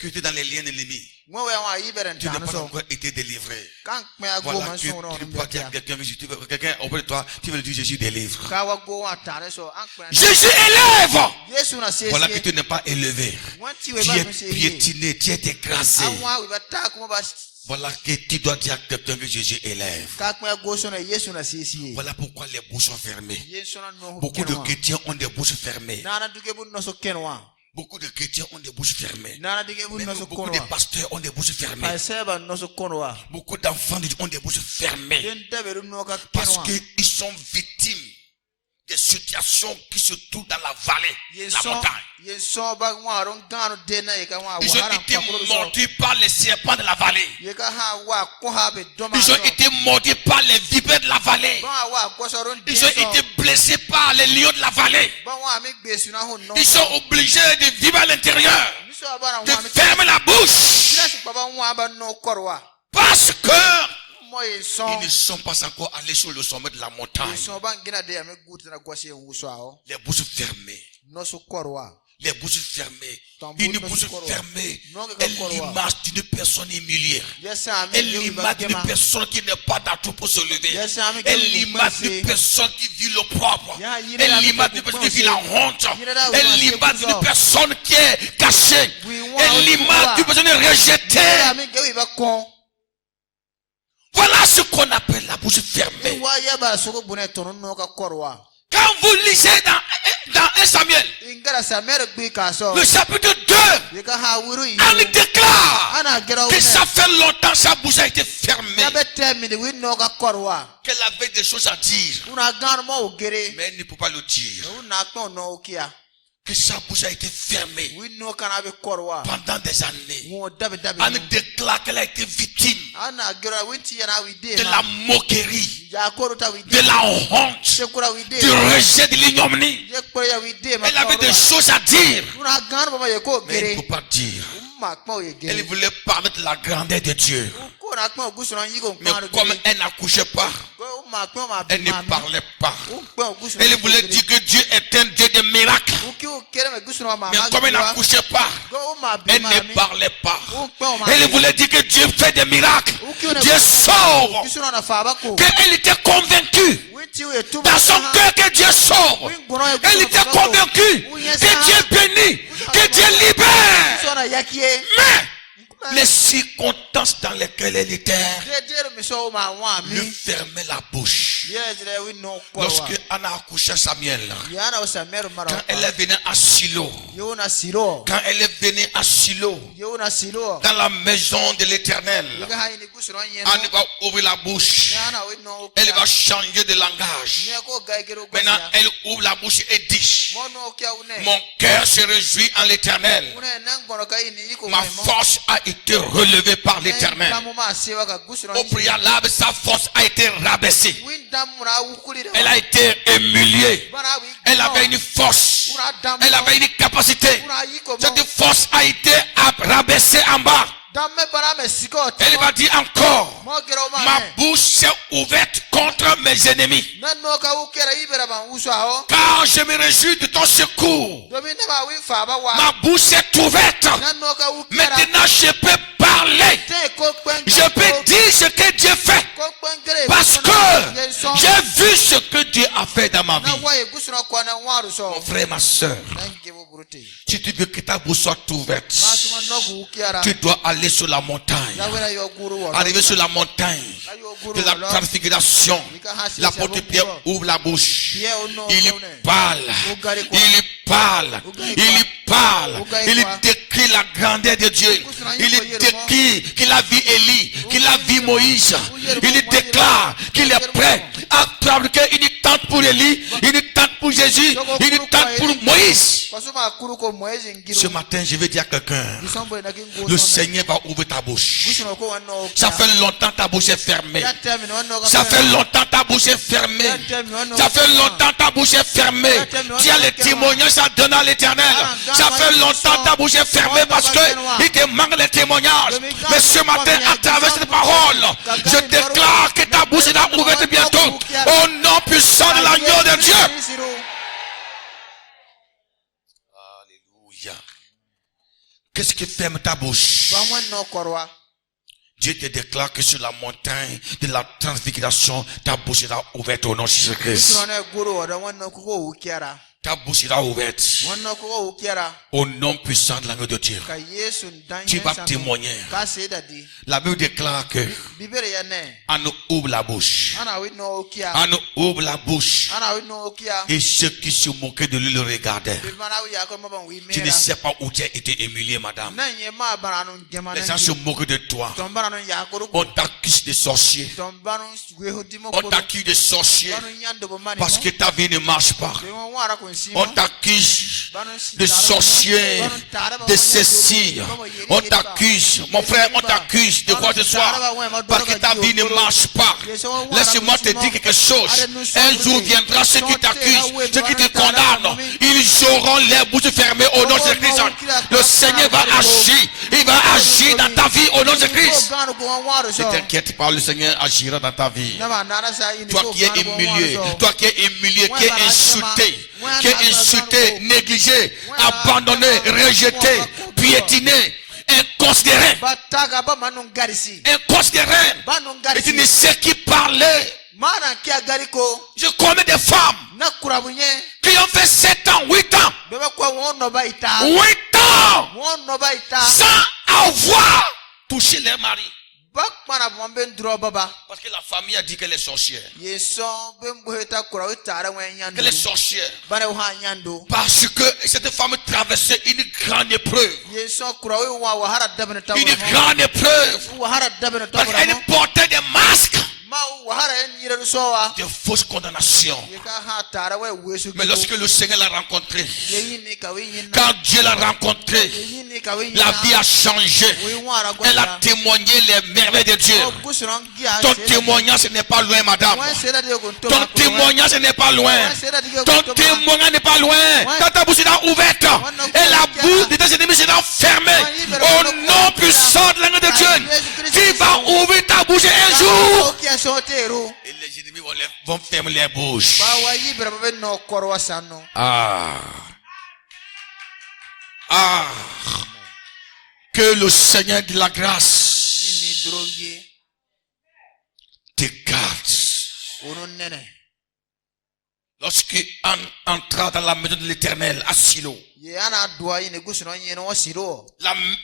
que tu es dans les liens ennemis. Tu n'as pas encore été délivré. Voilà que tu ne peux pas dire à quelqu'un auprès de toi, tu veux dire Jésus délivre. Jésus élève. Voilà que tu n'es pas élevé. Tu es piétiné, tu es écrasé. Voilà que tu dois dire à quelqu'un que Jésus élève. Voilà pourquoi les bouches sont fermées. Beaucoup de chrétiens ont des bouches fermées. Beaucoup de chrétiens ont des bouches fermées. Beaucoup de pasteurs ont des bouches fermées. Beaucoup d'enfants ont des bouches fermées. Parce qu'ils sont victimes des situations qui se trouvent dans la vallée, la montagne. Ils ont été mordus par les serpents de la vallée. Ils ont été mordus par les vipères de la vallée. Ils ont été blessés par les lions de la vallée. Ils sont obligés de vivre à l'intérieur, de fermer la bouche. Parce que ils ne sont pas encore allés sur le sommet de la montagne. Les bouches fermées. Les bouches fermées. Une bouche fermée est l'image d'une personne humiliée. Elle est l'image d'une personne qui n'est pas d'atout pour se lever. Elle est l'image d'une personne qui vit le propre. Elle est l'image d'une personne qui vit la honte. Elle est l'image d'une personne qui est cachée. Elle est l'image d'une personne rejetée. Voilà ce qu'on appelle la bouche fermée. Quand vous lisez dans 1 Samuel, le chapitre 2, on déclare que ça fait longtemps sa bouche a été fermée. Qu'elle avait des choses à dire, mais elle ne peut pas le dire. que sa bouche a été fermée pendant des années. On déclare qu'elle a été victime de la moquerie, de la honte, du rejet, de l'ignominie. Elle avait des choses à dire, mais elle ne peut pas dire. Elle voulait parler de la grandeur de Dieu. Mais comme elle n'accouchait pas, elle ne parlait pas. Elle voulait dire que Dieu est un Dieu de miracles. Mais comme elle n'accouchait pas, elle ne parlait pas. Elle voulait dire que Dieu fait des miracles. Dieu sauve. Qu'elle était convaincue dans son cœur que Dieu sauve. Elle était convaincue que Dieu bénit, que Dieu libère. Mais les circonstances dans lesquelles elle était lui fermaient la bouche. Lorsque Anna accouchait Samuel, quand elle est venue à Silo, dans la maison de l'Éternel, Anna va ouvrir la bouche. Elle va changer de langage. Maintenant, elle ouvre la bouche et dit: mon cœur se réjouit en l'Éternel. Ma force a été relevée par l'Éternel. Au préalable, sa force a été rabaissée. Elle a été humiliée. Elle avait une force. Elle avait une capacité. Cette force a été rabaissée en bas. Elle va dire encore: ma bouche s'est ouverte contre mes ennemis, car je me réjouis de ton secours. Ma bouche est ouverte. Maintenant je peux parler. Je peux dire ce que Dieu fait, parce que j'ai vu ce que Dieu a fait dans ma vie. Mon frère, ma soeur, si tu veux que ta bouche soit ouverte, tu dois aller sur la montagne. Arriver sur la montagne de la transfiguration. L'apôtre Pierre ouvre la bouche. Il parle. Il parle. Il parle. Il décrit la grandeur de Dieu. Il décrit qu'il a vu Élie, qu'il a vu Moïse. Il déclare qu'il est prêt à fabriquer une tente pour Élie, une tente pour Jésus, une tente pour Moïse. Ce matin, je vais dire à quelqu'un: le Seigneur va ouvrir ta bouche. Ça fait longtemps ta bouche est fermée. Ça fait longtemps ta bouche est fermée. Ça fait longtemps ta bouche est fermée. Tu as les témoignages à donner à l'Éternel. Ça fait longtemps ta bouche est fermée parce que il te manque les témoignages. Mais ce matin, à travers cette parole, je déclare que ta bouche sera ouverte bientôt. Au nom puissant de l'agneau de Dieu. Alléluia. Qu'est-ce qui ferme ta bouche? Dieu te déclare que sur la montagne de la transfiguration, ta bouche sera ouverte au nom de Jésus-Christ. Ta bouche sera ouverte au nom puissant de l'agneau de Dieu. Tu vas témoigner. La Bible déclare que on nous ouvre la bouche. On nous ouvre la bouche. Et ceux qui se moquaient de lui le regardaient. Tu ne sais pas où tu as été humilié, madame. Les gens se moquent de toi. On t'accuse de sorcier. On t'accuse de sorcier parce que ta vie ne marche pas. On t'accuse de sorcier, de ceci. On t'accuse, mon frère, on t'accuse de quoi que ce soit parce que ta vie ne marche pas. Laisse-moi te dire quelque chose. Un jour viendra ceux qui t'accusent, ceux qui te condamnent. Ils auront les bouches fermées au nom de Christ. Le Seigneur va agir. Il va agir dans ta vie au nom de Christ. Ne t'inquiète pas, le Seigneur agira dans ta vie. Toi qui es humilié, toi qui es humilié, qui es insulté, négligé, abandonné, rejeté, piétiné, inconsidéré. Et tu ne sais qui parler. Je connais des femmes qui ont fait 7 ans, 8 ans. 8 ans sans avoir touché leur mari. Parce que la famille a dit qu'elle est sorcière. Qu'elle est sorcière. Parce que cette femme traversait une grande épreuve. Une grande épreuve. Parce qu'elle portait des masques. de fausses condamnations. Mais lorsque le Seigneur l'a rencontré, quand Dieu l'a rencontré, la vie a changé. Elle a témoigné les merveilles de Dieu. Ton témoignage n'est pas loin, madame. Ton témoignage n'est pas loin. Ton témoignage n'est pas loin. Quand ta bouche sera ouverte et la bouche de tes ennemis sera fermée, au nom puissant de l'ange de Dieu, tu vas ouvrir ta bouche un jour. Et les ennemis vont fermer les bouches. Que le Seigneur de la grâce te garde. Lorsqu'il entra dans la maison de l'Éternel à Silo,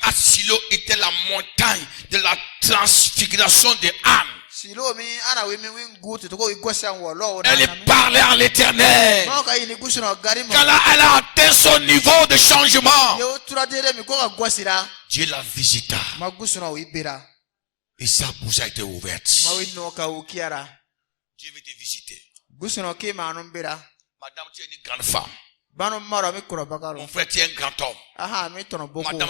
à Silo était la montagne de la transfiguration de Anne. Elle parlait à l'Éternel. Quand elle a atteint son niveau de changement, Dieu la visita. Et sa bouche a été ouverte. Dieu veut te visiter. Madame, tu es une grande femme. Mon frère, tu es un grand homme. Madame,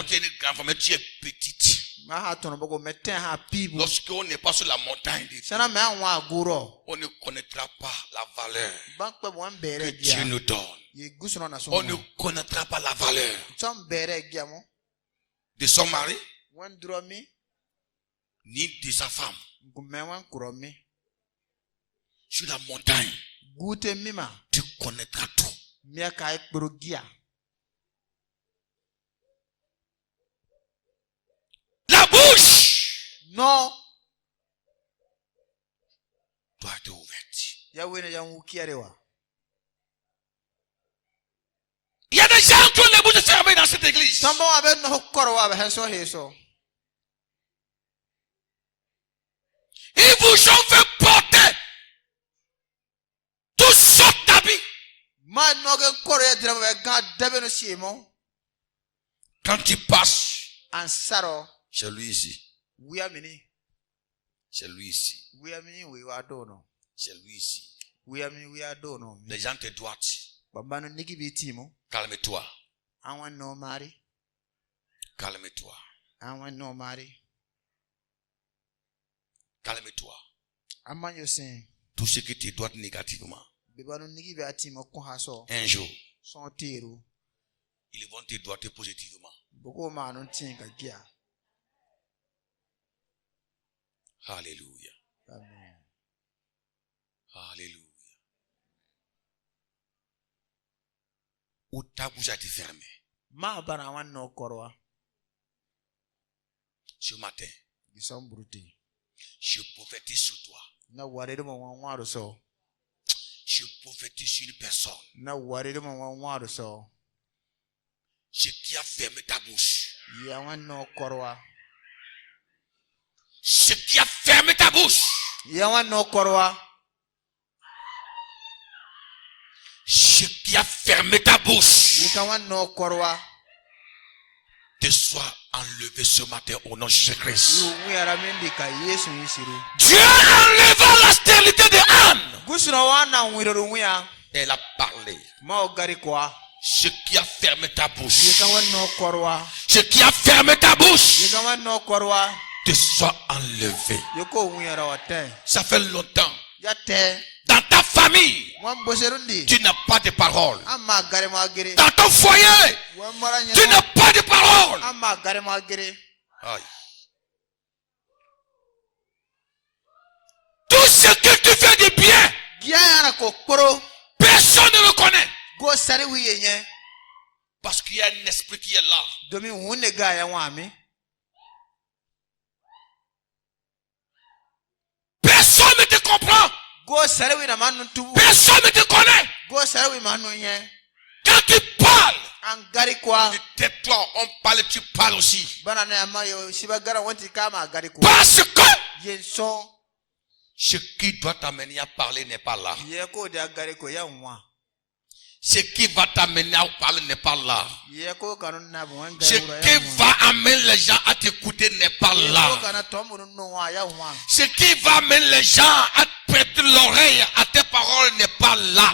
tu es une grande femme, mais tu es petite. Lorsqu'on n'est pas sur la montagne, on ne connaîtra pas la valeur que Dieu nous donne. On ne connaîtra pas la valeur de son mari, ni de sa femme. Sur la montagne, tu connaîtras tout. La bouche doit être ouverte. Il y a des gens qui ont les bouches fermées dans cette église. Ils vous ont fait porter toutes sortes d'habits. Quand tu passes chez lui ici, chez lui ici, chez lui ici, les gens te doivent. Calme-toi. Calme-toi. Calme-toi. Tout ce qui te doit négativement, un jour, ils vont te doiter positivement. Alléluia. Amen. Alléluia. Où ta bouche a été fermée. Ce matin, je prophétise sur toi. Je prophétise sur une personne. Ce qui a fermé ta bouche. Ce qui a fermé ta bouche. Ce qui a fermé ta bouche te soit enlevé ce matin au nom de Jésus-Christ. Dieu enleva la stérilité de Anne. Elle a parlé. Ce qui a fermé ta bouche. Ce qui a fermé ta bouche te soit enlevé. Ça fait longtemps. Dans ta famille, tu n'as pas de parole. Dans ton foyer, tu n'as pas de parole. Aïe. Tout ce que tu fais de bien, personne ne le connaît. Parce qu'il y a un esprit qui est là. Personne ne te comprend. Personne ne te connaît. Quand tu parles, tais-toi, on parle, tu parles aussi. Parce que ce qui doit t'amener à parler n'est pas là. Ce qui va t'amener à parler n'est pas là. Ce qui va amener les gens à t'écouter n'est pas là. Ce qui va amener les gens à prêter l'oreille à tes paroles n'est pas là.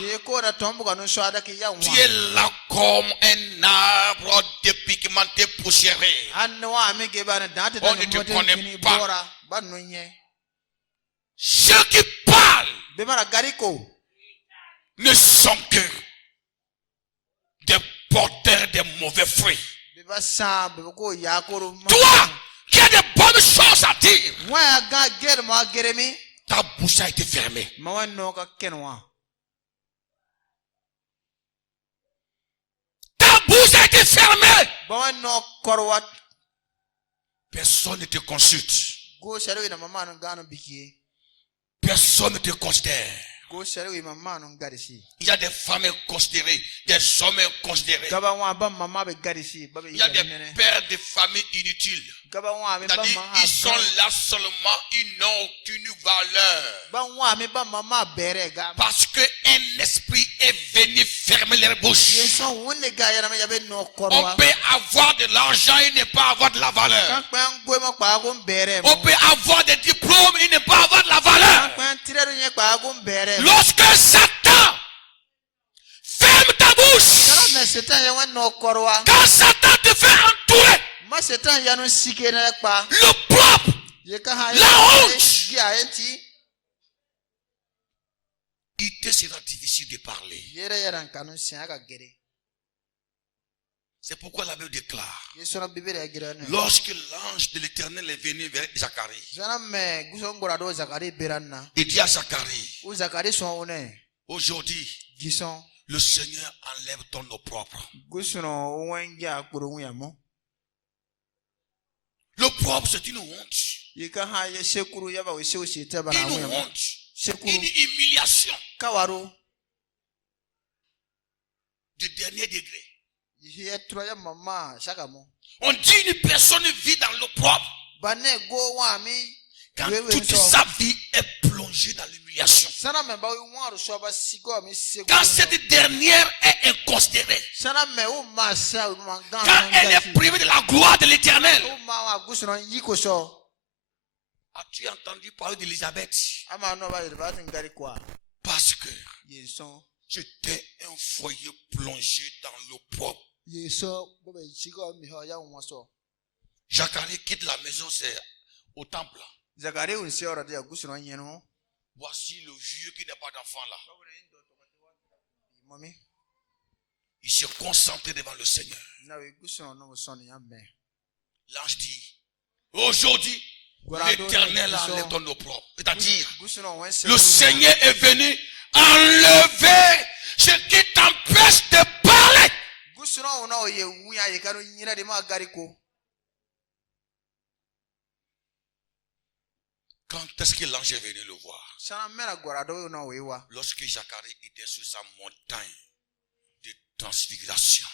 Tu es là comme un arbre dépigmenté, poussiéré. On ne te connaît pas. Ceux qui parlent ne sont que des porteurs de mauvais fruits. Toi qui as de bonnes choses à dire, ta bouche a été fermée. Ta bouche a été fermée. Personne ne te consulte. Personne ne te considère. Il y a des femmes inconsidérées, des hommes inconsidérés. Il y a des pères de famille inutiles. C'est-à-dire, ils sont là seulement, ils n'ont aucune valeur. Parce qu'un esprit est venu fermer leur bouche. On peut avoir de l'argent et ne pas avoir de la valeur. On peut avoir des diplômes et ne pas avoir de la valeur. Lorsque Satan ferme ta bouche, quand Satan te fait entourer, le propre, la honte, il te sera difficile de parler. C'est pourquoi la Bible déclare, lorsque l'ange de l'Éternel est venu vers Zacharie, il dit à Zacharie, aujourd'hui, le Seigneur enlève ton opprobre. L'opprobre, c'est une honte. Une honte. Une humiliation. Du dernier degré. On dit une personne vit dans l'opprobre quand toute sa vie est plongée dans l'humiliation. Quand cette dernière est inconsidérée. Quand elle est privée de la gloire de l'Éternel. As-tu entendu parler d'Élisabeth? Parce que c'était un foyer plongé dans l'opprobre. Zacharie quitte la maison, c'est au temple. Voici le vieux qui n'a pas d'enfant là. Il se concentrait devant le Seigneur. L'ange dit, aujourd'hui, l'Éternel enlève ton opprobre. C'est-à-dire, le Seigneur est venu enlever ce qui t'empêche de parler. Quand est-ce que l'ange est venu le voir? Lorsque Zacharie était sur sa montagne de transfiguration.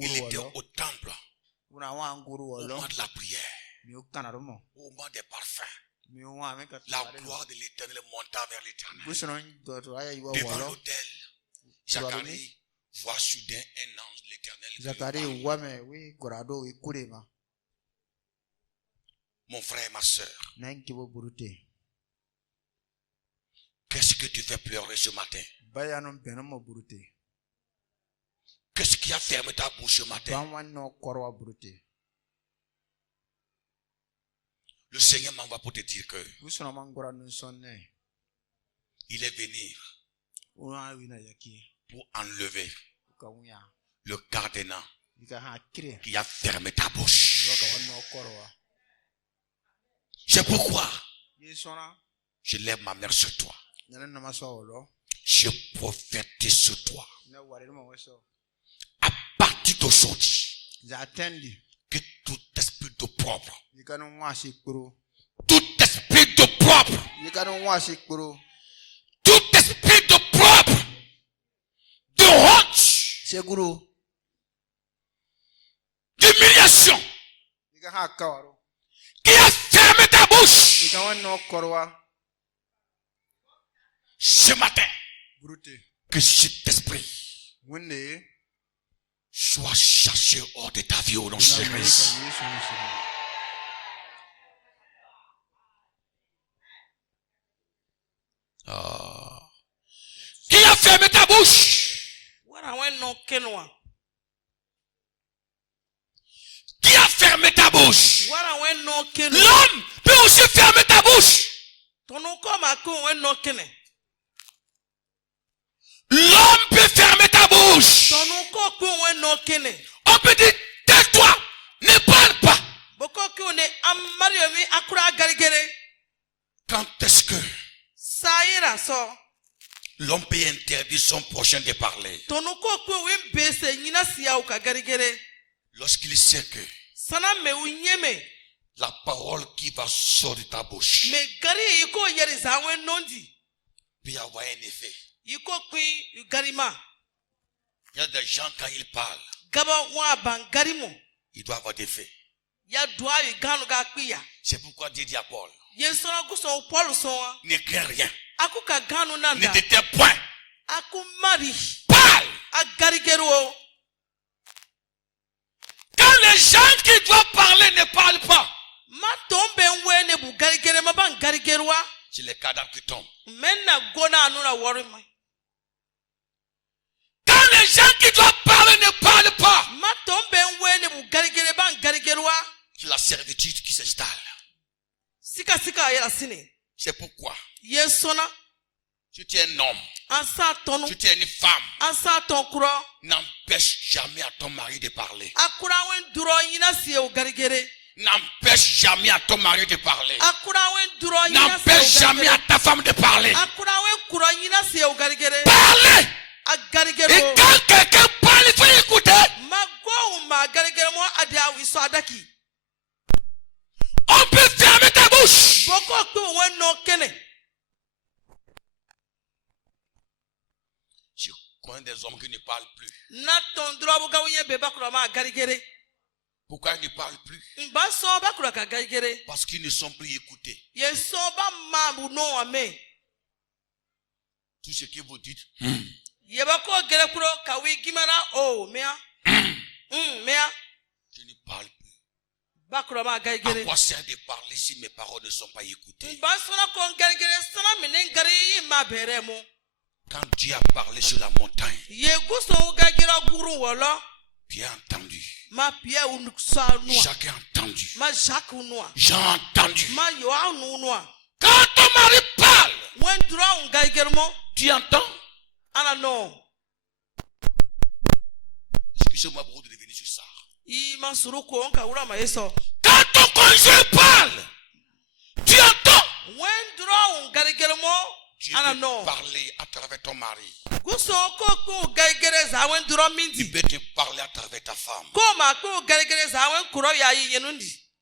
Il était au temple, au moment de la prière, au moment des parfums. La gloire de l'Éternel monta vers l'Éternel. Devant l'autel, Zacharie voit soudain un ange de l'Éternel. Mon frère et ma soeur, qu'est-ce que tu fais pleurer ce matin? Qu'est-ce qui a fermé ta bouche ce matin? Le Seigneur m'envoie pour te dire que il est venu pour enlever le cadenas qui a fermé ta bouche. C'est pourquoi je lève ma main sur toi. Je prophétise sur toi. À partir d'aujourd'hui, que tout esprit d'opprobre, tout esprit d'opprobre, tout esprit d'opprobre, de honte, d'humiliation, qui a fermé ta bouche, ce matin, que cet esprit soit chassé hors de ta vie au nom de Jésus. Qui a fermé ta bouche? Qui a fermé ta bouche? L'homme peut aussi fermer ta bouche. L'homme peut fermer ta bouche. On peut dire, tais-toi, ne parle pas. Quand est-ce que l'homme peut interdire son prochain de parler? Lorsqu'il sait que la parole qui va sortir de ta bouche peut y avoir un effet. Il y a des gens, quand ils parlent, il doit avoir des effets. C'est pourquoi Dieu dit à Paul, ne crains rien, ne t'étais point, parle. Quand les gens qui doivent parler ne parlent pas, c'est les cadavres qui tombent. Quand les gens qui doivent parler ne parlent pas, c'est la servitude qui s'installe. C'est pourquoi si tu es un homme, si tu es une femme, n'empêche jamais à ton mari de parler. N'empêche jamais à ton mari de parler. N'empêche jamais à ta femme de parler. Parlez. Et quand quelqu'un parle, il faut écouter. On peut fermer ta bouche. Je connais des hommes qui ne parlent plus. Pourquoi ils ne parlent plus? Parce qu'ils ne sont plus écoutés. Tout ce que vous dites, tu ne parles plus. À quoi sert de parler si mes paroles ne sont pas écoutées? Quand Dieu a parlé sur la montagne, Pierre a entendu. Jacques a entendu. Jean a entendu. Quand ton mari parle, tu entends? Excusez-moi beaucoup de revenir sur ça. Quand ton conjoint parle, tu entends? Tu peux parler à travers ton mari. Il peut te parler à travers ta femme.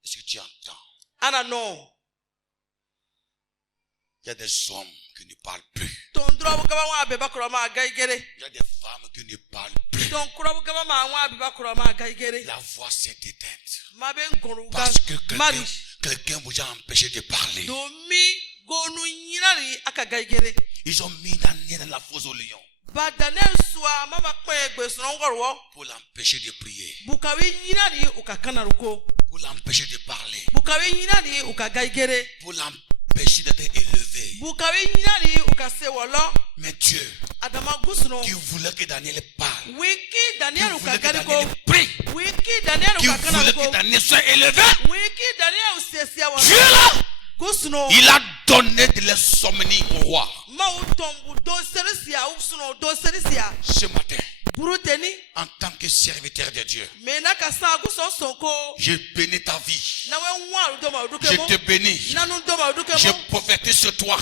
Est-ce que tu entends? Il y a des hommes qui ne parlent plus. Il y a des femmes qui ne parlent plus. La voix s'est éteinte. Parce que quelqu'un vous a empêché de parler. Ils ont mis Daniel dans la fosse au lion pour l'empêcher de prier, pour l'empêcher de parler, pour l'empêcher d'être élevé. Mais Dieu, qui voulait que Daniel parle, qui voulait que Daniel prie, qui voulait que Daniel soit élevé, Dieu là, il a donné de l'insomnie au roi. Ce matin, en tant que serviteur de Dieu, je bénis ta vie. Je te bénis. Je prophétise sur toi.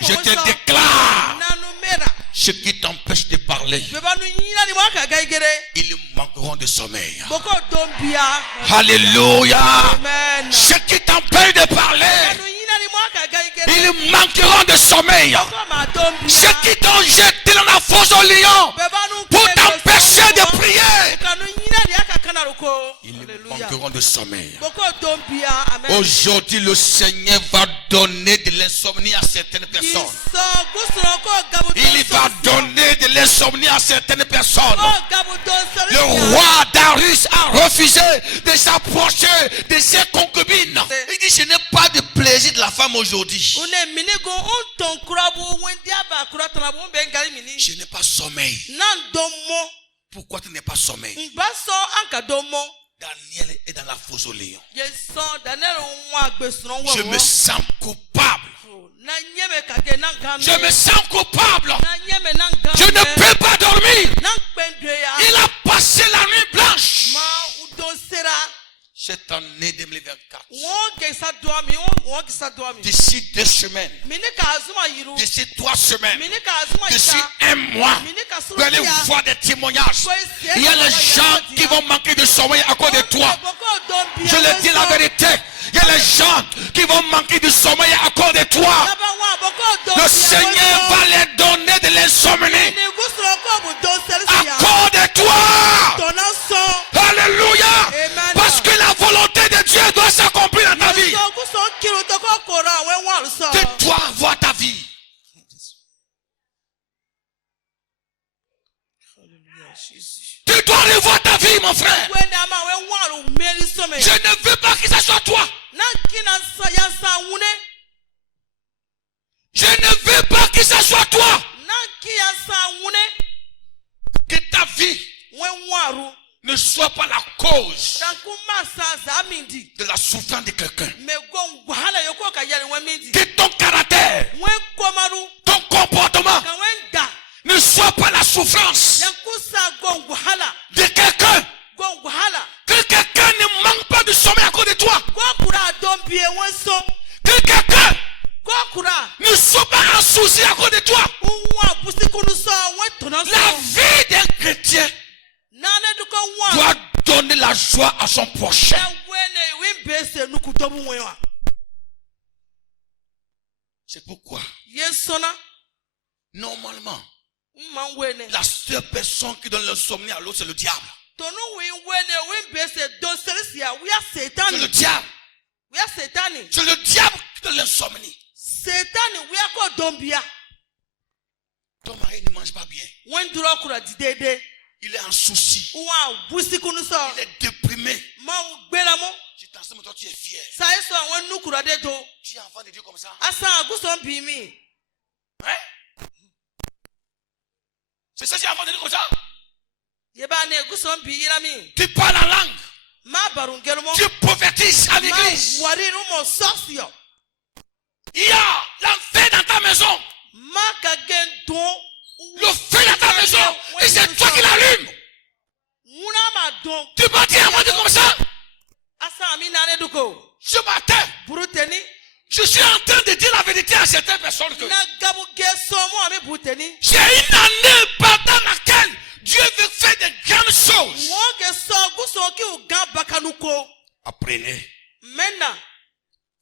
Je te déclare. Ce qui t'empêche de parler, ils manqueront de sommeil. Alléluia. Ce qui t'empêche de parler, ils manqueront de sommeil. Ceux qui t'ont jeté dans la fosse au lion pour t'empêcher de prier, ils manqueront de sommeil. Aujourd'hui, le Seigneur va donner de l'insomnie à certaines personnes. Il va donner de l'insomnie à certaines personnes. Le roi Darius a refusé de s'approcher de ses concubines. Il dit, je n'ai pas de plaisir de la femme aujourd'hui. Je n'ai pas sommeil. Pourquoi tu n'es pas sommeil? Daniel est dans la fosse au lion. Je me sens coupable. Je me sens coupable. Je ne peux pas dormir. Il a passé la nuit blanche. Cette année 2024. D'ici 2 semaines. D'ici 3 semaines. D'ici 1 mois. Vous allez voir des témoignages. Il y a les gens qui vont manquer de sommeil à cause de toi. Je le dis la vérité. Il y a les gens qui vont manquer de sommeil à cause de toi. Le Seigneur va les donner de l'insomnie à cause de toi. Alléluia. Parce que la volonté de Dieu doit s'accomplir dans ta vie. Tu dois avoir ta vie. Tu dois revoir ta vie, mon frère. Je ne veux pas que ça soit toi. Je ne veux pas que ça soit toi. Que ta vie ne soit pas la cause de la souffrance de quelqu'un. Que ton caractère, ton comportement ne soit pas la souffrance de quelqu'un. Que quelqu'un ne manque pas de sommeil à cause de toi. Que quelqu'un ne soit pas en souci à cause de toi. La vie d'un chrétien doit donner la joie à son prochain. C'est pourquoi normalement la seule personne qui donne l'insomnie à l'autre, c'est le diable. C'est le diable. C'est le diable qui donne l'insomnie. Ton mari ne mange pas bien. Il est en souci. Il est déprimé. Tu t'enseignes, toi tu es fier. Tu es enfant de Dieu comme ça. Hein? C'est ça, tu es enfant de Dieu comme ça. Tu parles en langue. Tu prophétises à l'église. Il y a l'enfer dans ta maison. Le feu dans ta maison. Et c'est toi qui l'allumes. Tu peux dire à moi comme ça. Ce matin, je suis en train de dire la vérité à certaines personnes que j'ai une année pendant laquelle Dieu veut faire de grandes choses. Apprenez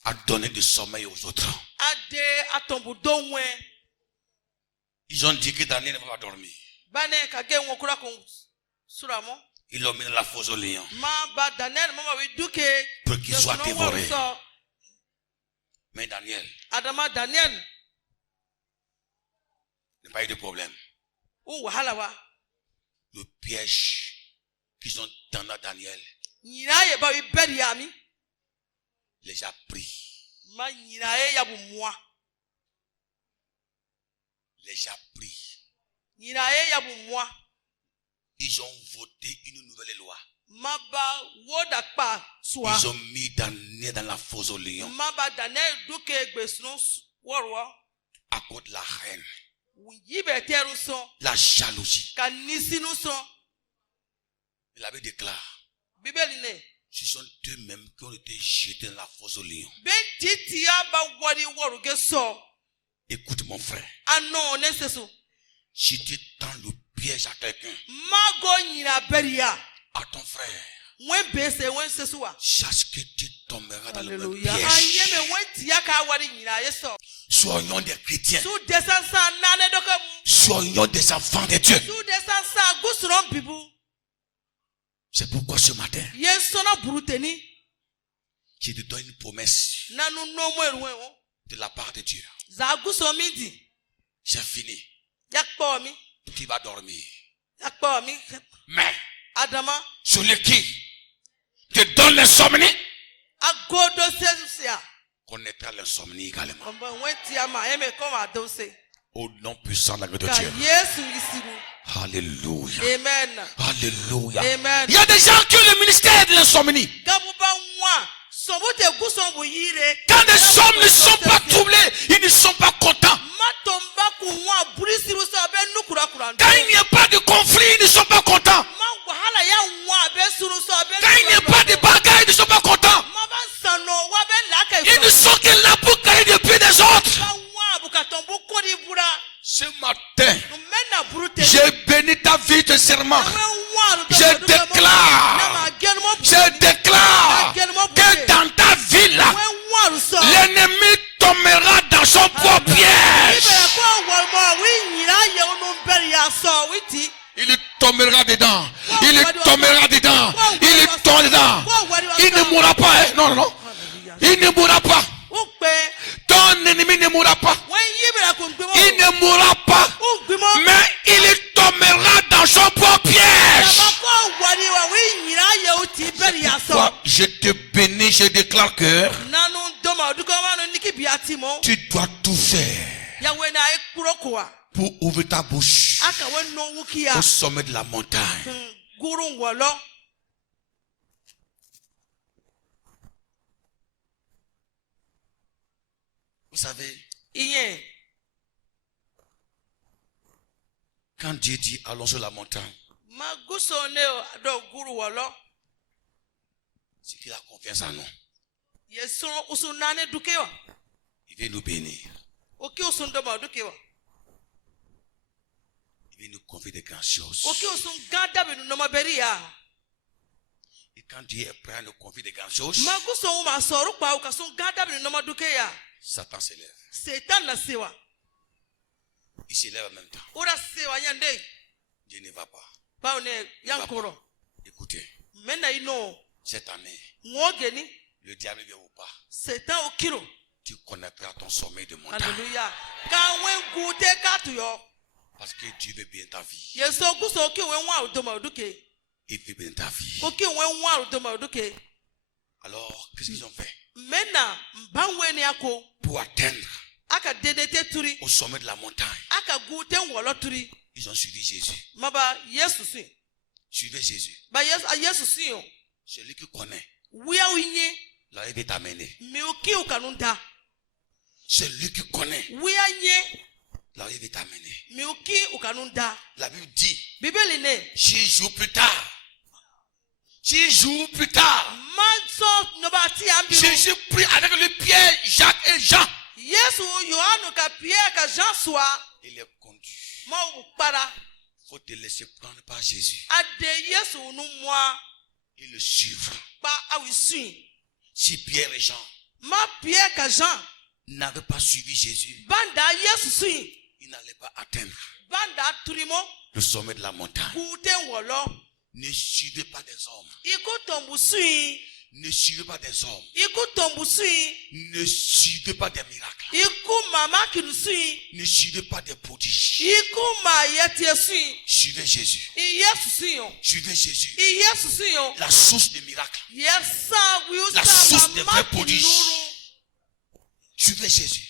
à donner du sommeil aux autres. Ils ont dit que Daniel ne va pas dormir. Ils l'ont mis dans la fosse au lion pour qu'il soit dévoré. Mais Daniel n'a pas eu de problème. Le piège qu'ils ont tendu à Daniel les a pris. Les a pris. Ils ont voté une nouvelle loi. Ils ont mis Daniel dans la fosse au lion à cause de la reine, la jalousie. Il avait déclaré, ce sont eux-mêmes qui ont été jetés dans la fosse au lion. Écoute mon frère, si tu tends le piège à quelqu'un, à ton frère, sache que tu tomberas dans le même piège. Soyons des chrétiens. Soyons des enfants de Dieu. C'est pourquoi ce matin, je te donne une promesse de la part de Dieu. J'ai fini. tu vas dormir. Akpa mi. Mais Adama. celui qui te donne l'insomnie Agodo sezusia. connaîtra l'insomnie également. Omba wenti ama eme koma dose. Au nom puissant de la grâce de Ka Dieu. Yesu isiru. Alléluia. Amen. Alléluia. Amen. Il y a des gens qui ont le ministère de l'insomnie. Gabuba nwa. Sobote gusombu yire. Quand des hommes ne sont pas troublés, ils ne sont pas contents. Matomba kunwa bulisiru so abe nukura kurando. Quand il n'y a pas de conflit, ils ne sont pas contents. Ma wahala ya nwa abe suru so abe. Quand il n'y a pas de bagaille, ils ne sont pas contents. Maba sano wabe laka. Ils ne sont que là pour caler des pieds des autres. Ce matin, j'ai béni ta vie de serment. Je déclare que dans ta vie là, l'ennemi tombera dans son propre piège. Il tombera dedans. Il tombera dedans. Il tombera dedans. Il ne mourra pas. Hein? Non, non, non. Il ne mourra pas. Ton ennemi ne mourra pas. Il ne mourra pas. Mais il tombera dans son propre piège. Je te bénis, je déclare que tu dois tout faire pour ouvrir ta bouche au sommet de la montagne. Vous savez, quand Dieu dit allons sur la montagne, c'est qu'il a confiance en nous. Il veut nous bénir. Il veut nous confier des grandes choses. Et quand Dieu est prêt à nous confier des grandes choses, Satan s'élève. Il s'élève en même temps. Dieu ne va pas. Écoutez, cette année, le diable vient ou pas, tu connaîtras ton sommet de montagne. Parce que Dieu veut bien ta vie. Il veut bien ta vie. Alors, qu'est-ce qu'ils ont fait? Pour atteindre au sommet de la montagne, ils ont suivi Jésus. Suivez Jésus. Celui qui connaît, là il veut t'amener. Celui qui connaît, là il veut t'amener. La Bible dit 6 jours plus tard. 6 jours plus tard, Jésus prit avec le Pierre, Jacques et Jean. Il les conduit. Il faut te laisser prendre par Jésus. Et le suivre. Si Pierre et Jean n'avaient pas suivi Jésus, ils n'allaient pas atteindre le sommet de la montagne. Ne suivez pas des hommes. Ne suivez pas des hommes. Ne suivez pas des miracles. Ne suivez pas des prodiges. Suivez Jésus. Suivez Jésus. La source des miracles. La source des vrais prodiges. Suivez Jésus.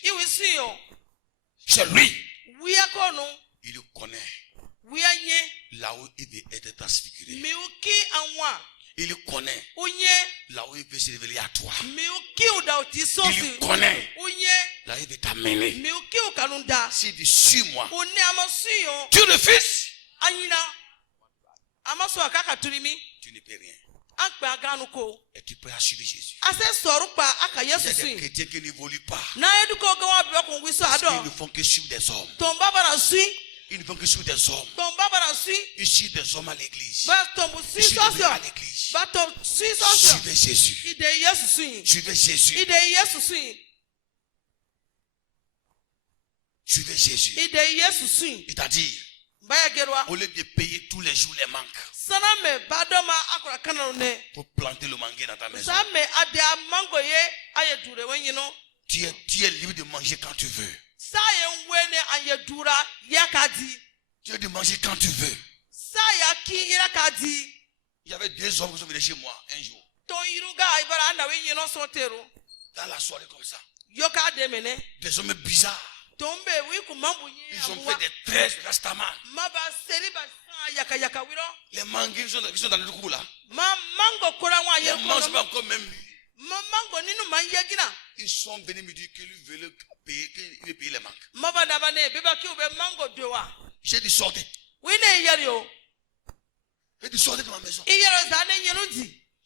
C'est lui. Il le connaît. Là où il veut être transfiguré. Il connaît là où il veut se révéler à toi. Il connaît là où il veut t'amener. S'il dit suis-moi, tu es le fils, tu ne peux rien. Et tu peux suivre Jésus. Il y a des chrétiens qui n'évoluent pas. Parce qu'ils ne font que suivre des hommes. Ils ne font que suivre des hommes. Ils suivent des hommes à l'église. Ils suivent des hommes à l'église. Suivez Jésus. Suivez Jésus. Suivez Jésus. C'est-à-dire, au lieu de payer tous les jours les manques, pour planter le manguier dans ta maison, tu es libre de manger quand tu veux. Tu as de manger quand tu veux. Il y avait 2 hommes qui sont venus chez moi un jour. Dans la soirée comme ça. Des hommes bizarres. Ils ont fait des tresses rastaman. Les mangues qui sont dans le cou là. Les mangent pas encore même. Ils sont venus me dire qu'ils veulent payer les mangues. J'ai dit sortez. J'ai dit sortez de ma maison.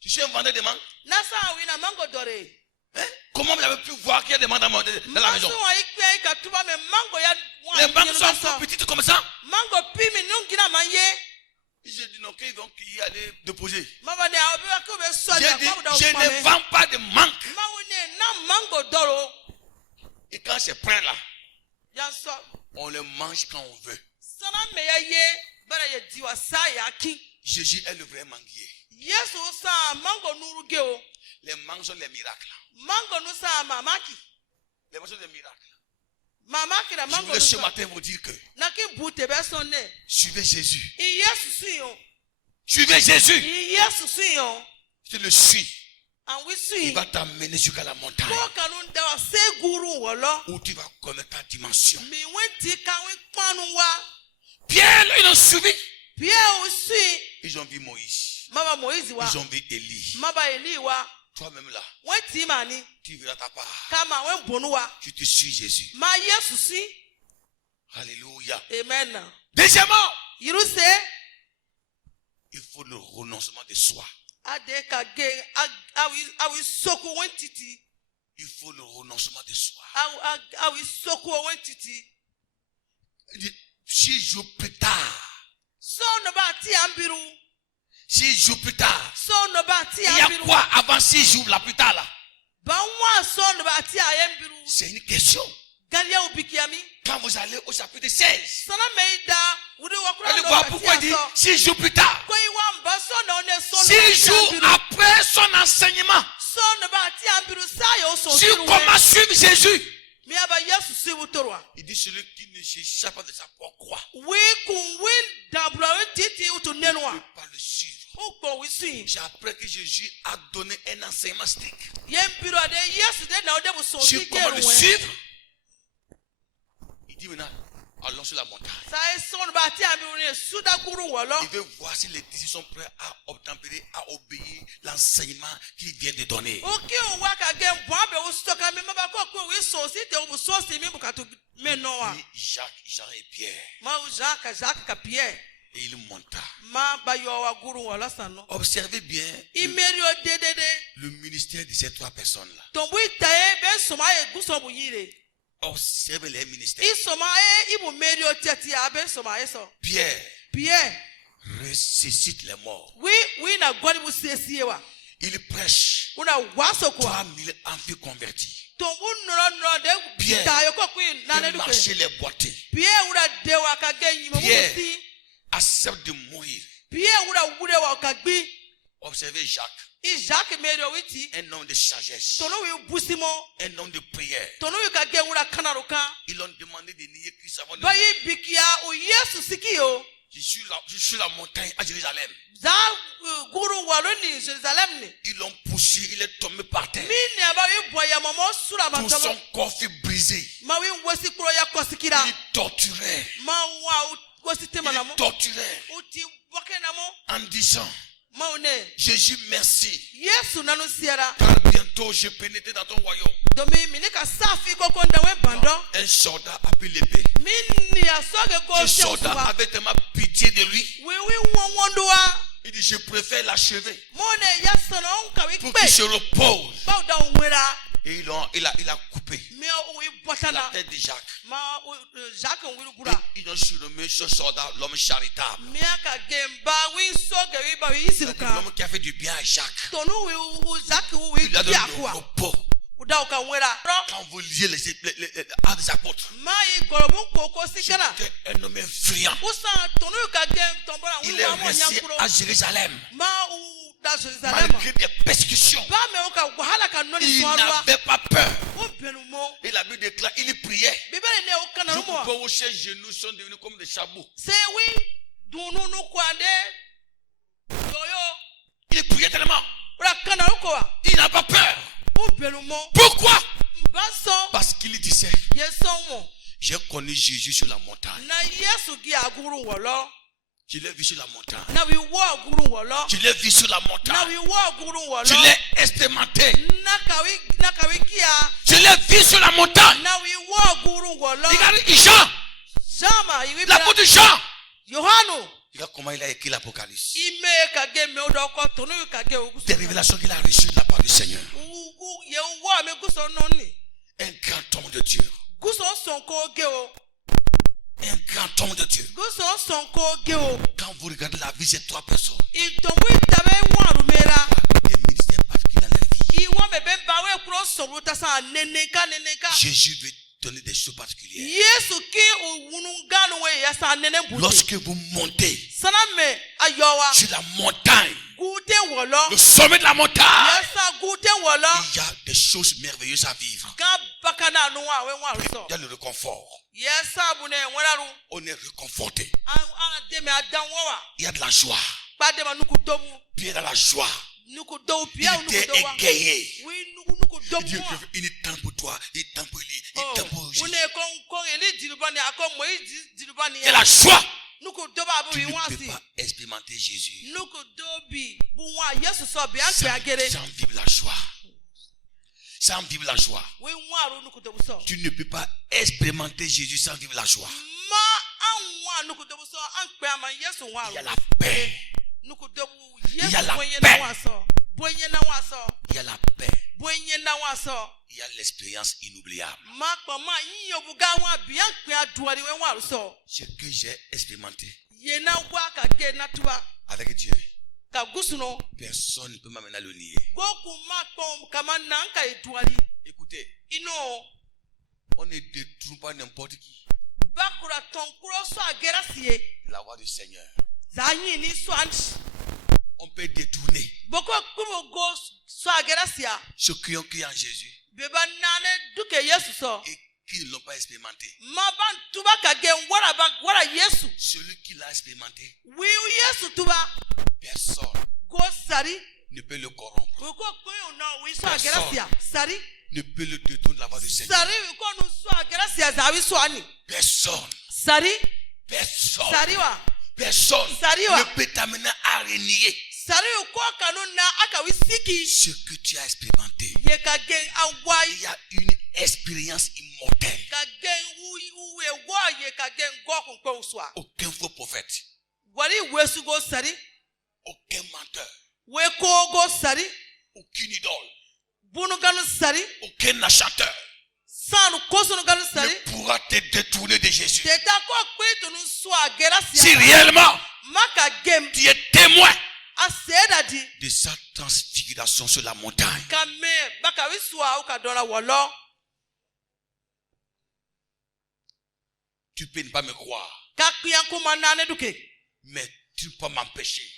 Tu sais un vendeur de mangues? Hein? Comment vous avez pu voir qu'il y a des mangues dans la maison? Les mangues sont encore petites comme ça. J'ai dit non, qu'ils vont y aller déposer. J'ai dit, je ne vends pas de mangue. Et quand c'est prêt là, on le mange quand on veut. Jésus est le vrai manguier. Les mangues sont les miracles. Les mangues sont des miracles. Je voulais ce matin vous dire que suivez Jésus. Suivez Jésus. Tu le suis. Il va t'amener jusqu'à la montagne où tu vas connaître ta dimension. Pierre, ils ont suivi. Ils ont vu Moïse. Ils ont vu Élie. Toi-même là, tu verras ta part. Tu te suis Jésus. Alléluia. Amen. Deuxièmement, il faut le renoncement de soi. Il faut le renoncement de soi. 6 jours plus tard. 6 jours plus tard. Il y a quoi avant 6 jours là plus tard là? C'est une question. Quand vous allez au chapitre 16, allez voir pourquoi il dit 6 jours plus tard. 6 jours après son enseignement. Sur comment suivre Jésus. Il dit celui qui ne s'échappe pas de sa propre croix ne peut pas le suivre. C'est après que Jésus a donné un enseignement strict sur comment le suivre. Il dit maintenant, allons sur la montagne. Il veut voir si les disciples sont prêts à obtempérer, à obéir l'enseignement qu'il vient de donner. Jacques et Pierre. Et il monta. Observez bien le ministère de ces 3 personnes-là. Observez les ministères. Pierre ressuscite les morts. Il prêche. 3000 en furent convertis. Pierre fait marcher les boiteux. Pierre accepte de mourir. Observez Jacques. Un homme de sagesse. Un homme de prière. Ils ont demandé de nier Christ avant de mourir. Je suis la montagne à Jérusalem. Ils l'ont poussé, il est tombé par terre. Tout son corps fut brisé. Il torturait. En disant, Jésus, merci. Car bientôt je pénétrerai dans ton royaume. Un soldat a pris l'épée. Ce soldat avait tellement pitié de lui. Il dit, je préfère l'achever pour qu'il se repose. Et il a coupé la tête de Jacques. Et ils ont surnommé ce soldat l'homme charitable. L'homme qui a fait du bien à Jacques. Il a donné le repos. Quand vous lisez les Actes des Apôtres, c'était un homme friand. Il est resté à Jérusalem. Malgré des persécutions, il n'avait pas peur. Et la Bible déclare, il priait. Je coupais où ses genoux sont devenus comme des chabous. Il priait tellement. Il n'a pas peur. Pourquoi? Parce qu'il disait, j'ai connu Jésus sur la montagne. Je l'ai vu sur la montagne. Je l'ai vu sur la montagne. Je l'ai expérimenté. Je l'ai vu sur la montagne. Regarde Jean. L'apôtre Jean. Regarde comment il a écrit l'Apocalypse. Des révélations qu'il a reçues de la part du Seigneur. Un grand homme de Dieu. Un grand homme de Dieu. Quand vous regardez la vie de ces trois personnes, des ministères particuliers dans leur vie. Jésus veut donner des choses particulières. Lorsque vous montez sur la montagne, le sommet de la montagne, il y a des choses merveilleuses à vivre. Il y a le réconfort. On est réconforté. Il y a de la joie. Pierre dans la joie. Il était égayé. Il dit, il est temps pour toi, il est temps pour lui, il est temps pour Jésus. Il y a la joie. Tu ne peux pas expérimenter Jésus sans vivre la joie. Sans vivre la joie. Tu ne peux pas expérimenter Jésus sans vivre la joie. Il y a la paix. Il y a la paix. Il y a la paix. Il y a l'expérience inoubliable. Ce que j'ai expérimenté avec Dieu, personne ne peut m'amener à le nier. Écoutez, on ne détourne pas n'importe qui la voix du Seigneur. On peut détourner ceux qui ont cru en Jésus et qui ne l'ont pas expérimenté. Celui qui l'a expérimenté, personne ne peut le corrompre. Personne ne peut le détourner de la voix du Seigneur. Personne ne peut t'amener à renier ce que tu as expérimenté. Il y a une expérience immortelle. Aucun faux prophète, aucun menteur, aucune idole, aucun chanteur ne pourra te détourner de Jésus. Si réellement tu es témoin de sa transfiguration sur la montagne, tu peux ne pas me croire, mais tu ne peux pas m'empêcher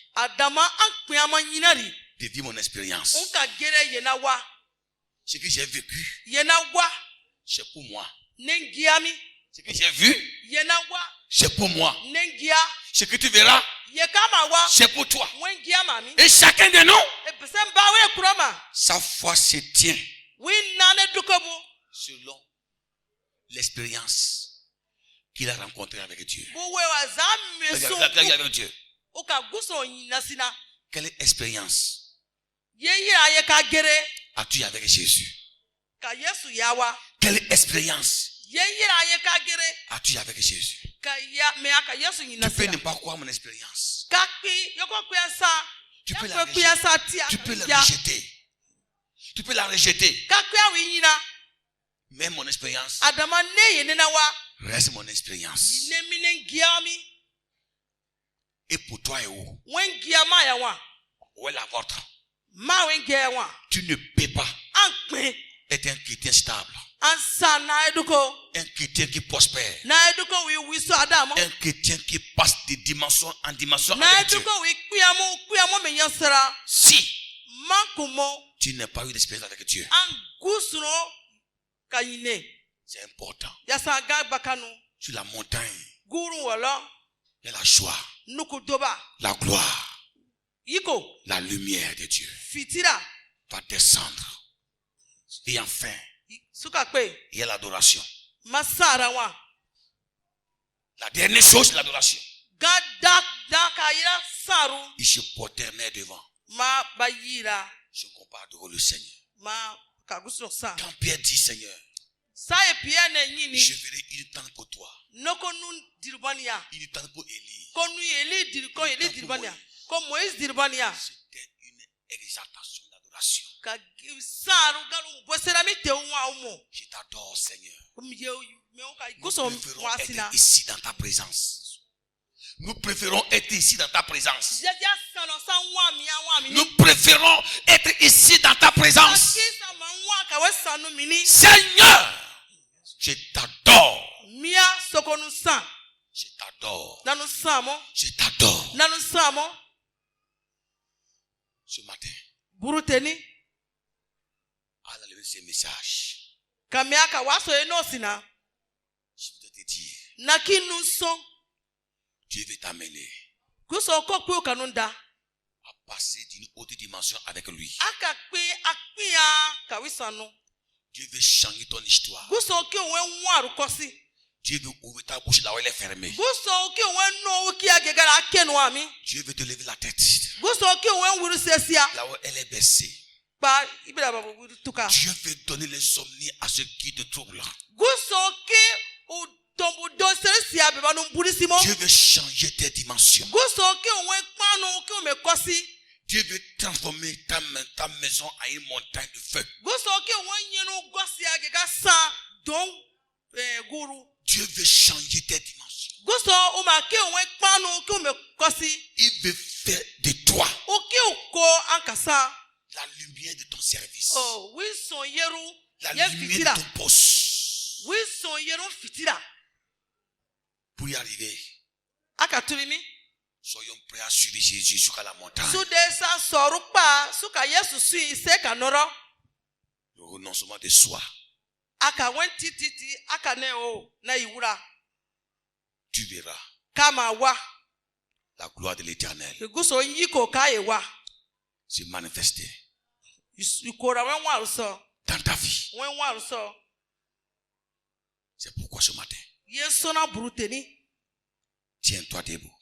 de vivre mon expérience. Ce que j'ai vécu, c'est pour moi. Ce que j'ai vu, c'est pour moi. Ce que tu verras, c'est pour toi. Et chacun de nous, sa foi se tient selon l'expérience qu'il a rencontrée avec Dieu. Quelle expérience as-tu avec Jésus? Quelle expérience as-tu avec Jésus? Tu peux ne pas croire mon expérience. Tu peux la rejeter. Tu peux la rejeter. Mais mon expérience reste mon expérience. Et pour toi et où? Où est la vôtre? Tu ne peux pas être un chrétien stable. Un chrétien qui prospère. Un chrétien qui passe de dimension en dimension avec Dieu. Si tu n'as pas eu d'expérience avec Dieu, C'est important. Yasa ga bakanu. Sur la montagne. Guru wala. Il y a la joie. Nukudoba. La gloire. Yiko. La lumière de Dieu. Fitira. Va descendre. Et enfin. Sukakpe. Il y a l'adoration. Masara wa. La dernière chose, l'adoration. Il se prosternait devant. Je compare adorer le Seigneur. Quand Pierre dit Seigneur, je ferai une tente pour toi. Une tente pour Élie. C'était une exaltation d'adoration. Je t'adore Seigneur. Nous préférons être ici dans ta présence. Nous préférons être ici dans ta présence. Nous préférons être ici dans ta présence. Seigneur, je t'adore. Je t'adore. Je t'adore. Ce matin, à la levée de ces messages, je voudrais te dire, Dieu veut t'amener à passer d'une haute dimension avec lui. Dieu veut changer ton histoire. Dieu veut ouvrir ta bouche là où elle est fermée. Dieu veut te lever la tête là où elle est baissée. Dieu veut donner l'insomnie à ceux qui te troublent. Dieu veut changer tes dimensions. Dieu veut transformer ta maison en une montagne de feu. Dieu veut changer tes dimensions. Il veut faire de toi la lumière de ton service. La lumière de ton poste. Pour y arriver, soyons prêts à suivre Jésus jusqu'à la montagne. Le renoncement de soi. Tu verras la gloire de l'Éternel se manifester dans ta vie. C'est pourquoi ce matin, tiens-toi debout.